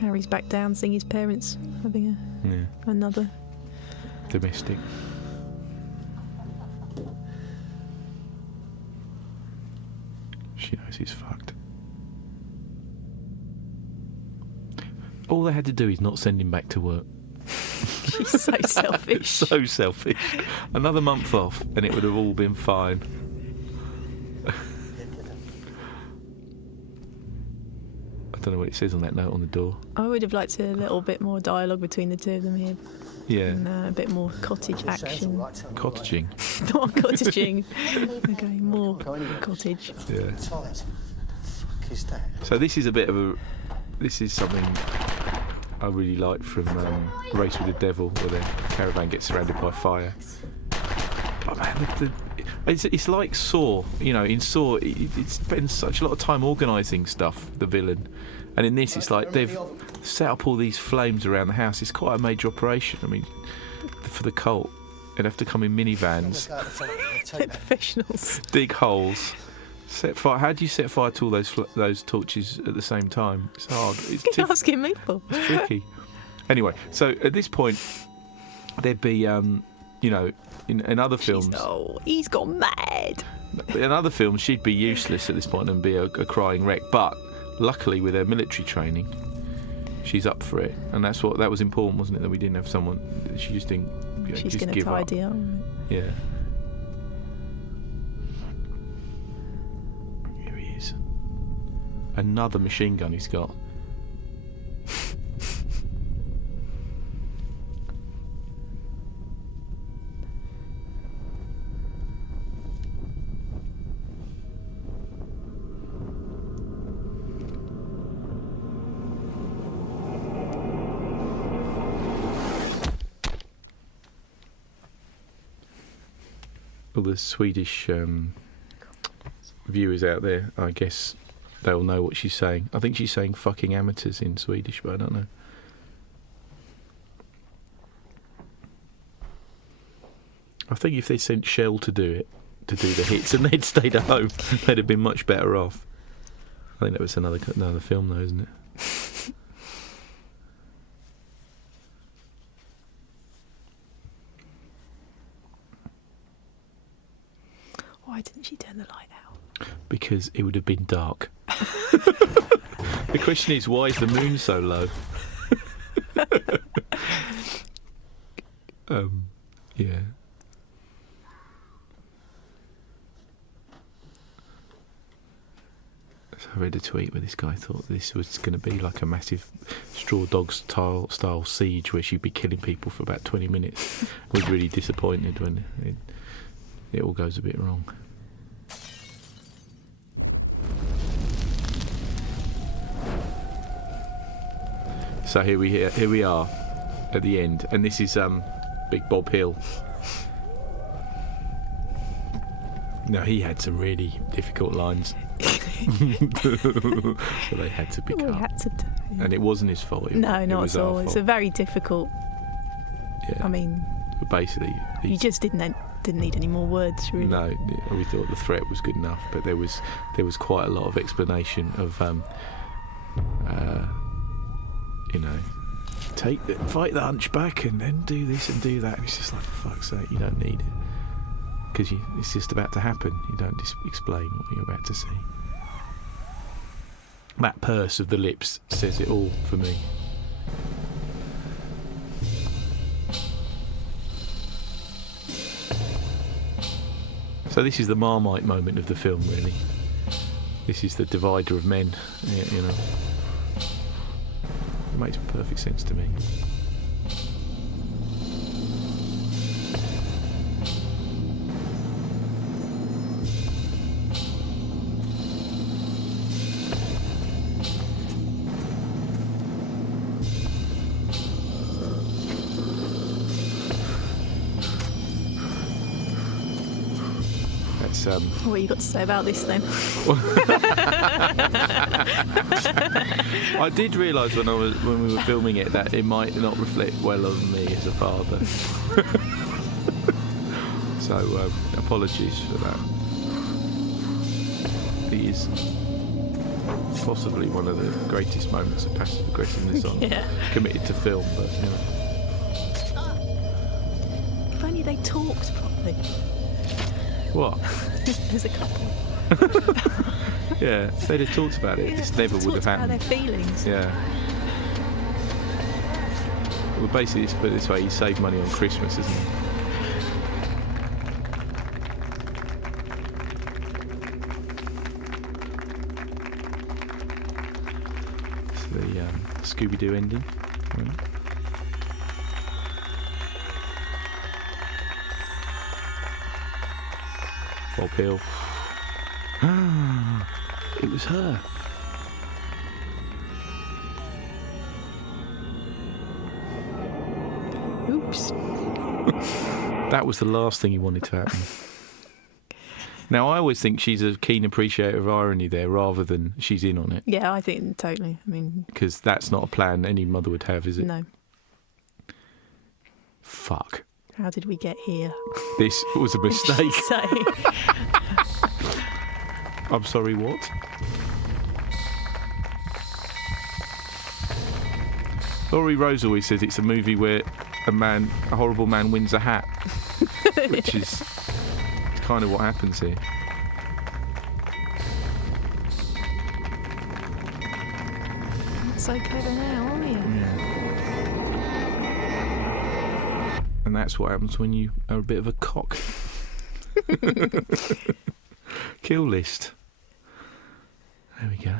Harry's back down, seeing his parents having another domestic. She knows he's fucked. All they had to do is not send him back to work. She's so selfish. So selfish. Another month off and it would have all been fine. I don't know what it says on that note on the door. I would have liked a little bit more dialogue between the two of them here. Yeah. And a bit more cottage action. Cottaging. Not cottaging. Okay, more cottage. Yeah. Fuck is that? So this is this is something I really like from Race with the Devil, where the caravan gets surrounded by fire. But man, it's like Saw. In Saw, it spends such a lot of time organising stuff, the villain. And in this, it's like they've set up all these flames around the house. It's quite a major operation. I mean, for the cult, they'd have to come in minivans, They're professionals. dig holes, set fire. How do you set fire to all those torches at the same time? It's hard. You're asking me for. It's tricky. Anyway, so at this point, there'd be, in other films. He's gone mad. In other films, she'd be useless at this point and be a crying wreck. But luckily, with her military training, she's up for it, and that was important, wasn't it? That we didn't have someone. She just didn't. She's just going to give tidy up. Yeah. Here he is. Another machine gun he's got. All the Swedish viewers out there, I guess they'll know what she's saying. I think she's saying fucking amateurs in Swedish, but I don't know. I think if they sent Shell to do the hits, and they'd stayed at home, they'd have been much better off. I think that was another film, though, isn't it? Why didn't she turn the light out? Because it would have been dark. The question is, why is the moon so low? Yeah. So I read a tweet where this guy thought this was going to be like a massive Straw Dogs style siege where she'd be killing people for about 20 minutes. Was really disappointed when it all goes a bit wrong. So here we are at the end, and this is Big Bob Hill. No, he had some really difficult lines. But they had to be cut. We had to do. And it wasn't his fault. No, not was at our all. It's fault. a very difficult. Yeah. I mean, But basically, you just didn't need any more words, really. No, we thought the threat was good enough, but there was quite a lot of explanation of, fight the hunchback and then do this and do that. And it's just like, for fuck's sake, you don't need it. Because it's just about to happen. You don't just explain what you're about to see. That purse of the lips says it all for me. So this is the Marmite moment of the film, really. This is the divider of men, you know. It makes perfect sense to me. What you got to say about this then? I did realise when we were filming it that it might not reflect well on me as a father. So apologies for that. He is possibly one of the greatest moments of passive aggressiveness on Committed to Film, but you know. If only they talked properly. What? As a couple. Yeah, if they'd have talked about it, this never would have happened. About their feelings. Yeah. Well, basically, let's put it this way: he saved money on Christmas, isn't he? It's the Scooby-Doo ending. Right? Bob Hill. It was her. Oops. That was the last thing he wanted to happen. Now, I always think she's a keen appreciator of irony there rather than she's in on it. Yeah, I think totally. I mean... Because that's not a plan any mother would have, is it? No. Fuck. How did we get here? This was a mistake. So... I'm sorry, what? Laurie Rose always says it's a movie where a horrible man wins a hat, which is kind of what happens here. Not so clever now, are you? Yeah. And that's what happens when you are a bit of a cock. Kill list. There we go.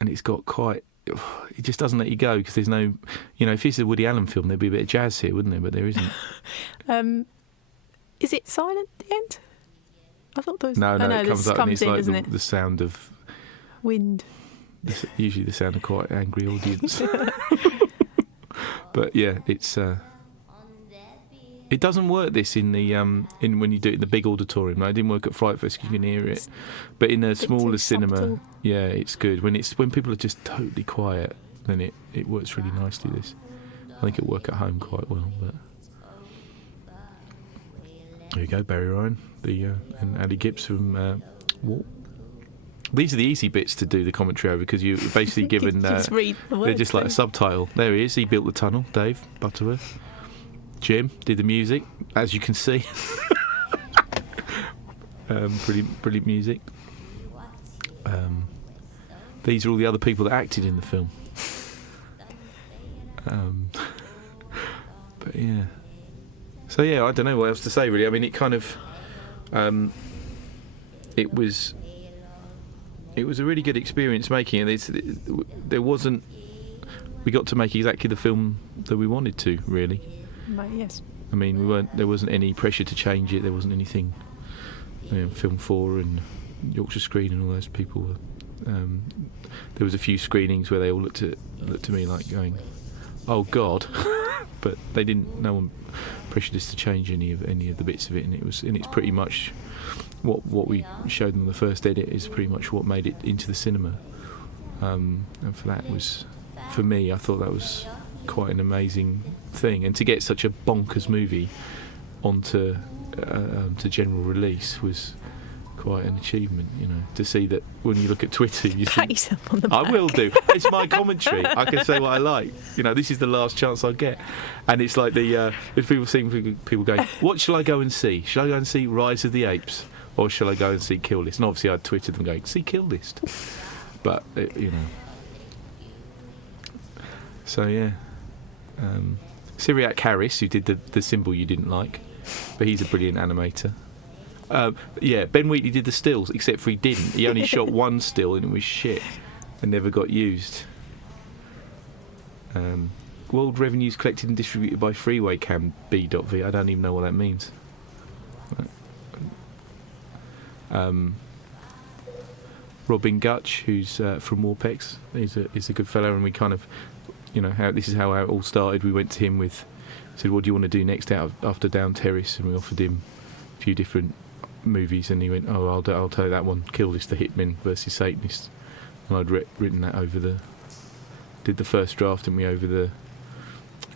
And it's got quite... It just doesn't let you go because there's no... You know, if this is a Woody Allen film, there'd be a bit of jazz here, wouldn't there? But there isn't. Is it silent at the end? I thought there was... No, it comes up and it's in, like the sound of... Wind. Usually the sound of quite an angry audience. But yeah, it's... It doesn't work this in the in when you do it in the big auditorium. It didn't work at Fright Fest because you can hear it. But in a smaller cinema, subtle. yeah, it's good. When people are just totally quiet, then it works really nicely. This, I think it'll work at home quite well. But there you go, Barry Ryan, and Andy Gibbs from Walk. These are the easy bits to do the commentary over because you're basically given. Just read the words, they're just like a subtitle. There he is. He built the tunnel. Dave Butterworth. Jim did the music, as you can see. Brilliant music. These are all the other people that acted in the film. But yeah. So yeah, I don't know what else to say really. I mean, it kind of, it was a really good experience making it. There wasn't. We got to make exactly the film that we wanted to, really. Right, yes. I mean, there wasn't any pressure to change it. There wasn't anything. Film 4 and Yorkshire Screen and all those people were. There was a few screenings where they all looked at me like going, "Oh God." but they didn't. No one pressured us to change any of the bits of it, and it's pretty much what we showed them. The first edit is pretty much what made it into the cinema, and for that was, for me, I thought that was quite an amazing thing, and to get such a bonkers movie onto to general release was quite an achievement, you know, to see that when you look at Twitter, you Pat think, yourself on the back. I will do. It's my commentary. I can say what I like. You know, this is the last chance I get. And it's like if people go, what shall I go and see? Shall I go and see Rise of the Apes, or shall I go and see Kill List? And obviously I'd tweeted them going, see Kill List. But you know, so yeah, Cyriac Harris, who did the symbol you didn't like, but he's a brilliant animator. Ben Wheatley did the stills, except for he didn't. He only shot one still, and it was shit, and never got used. World revenues collected and distributed by Freeway Cam B.V. I don't even know what that means. Robin Gutch, who's from Warpex, is a good fellow, and we kind of, you know, this is how it all started. We went to him said, what do you want to do next after Down Terrace? And we offered him a few different movies, and he went, I'll tell you that one, Kill List, the Hitmen versus Satanists. And I'd written that did the first draft, and we over the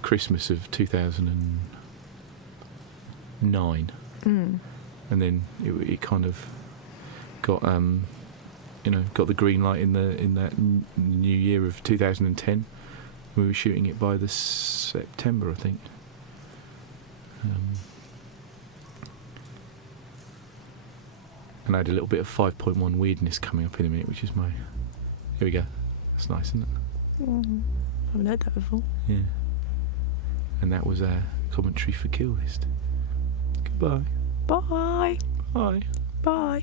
Christmas of 2009. And then it kind of got got the green light in that new year of 2010. We were shooting it by the September, I think. And I had a little bit of 5.1 weirdness coming up in a minute, which is here we go. That's nice, isn't it? I haven't heard that before. Yeah. And that was our commentary for Kill List. Goodbye. Bye. Bye. Bye.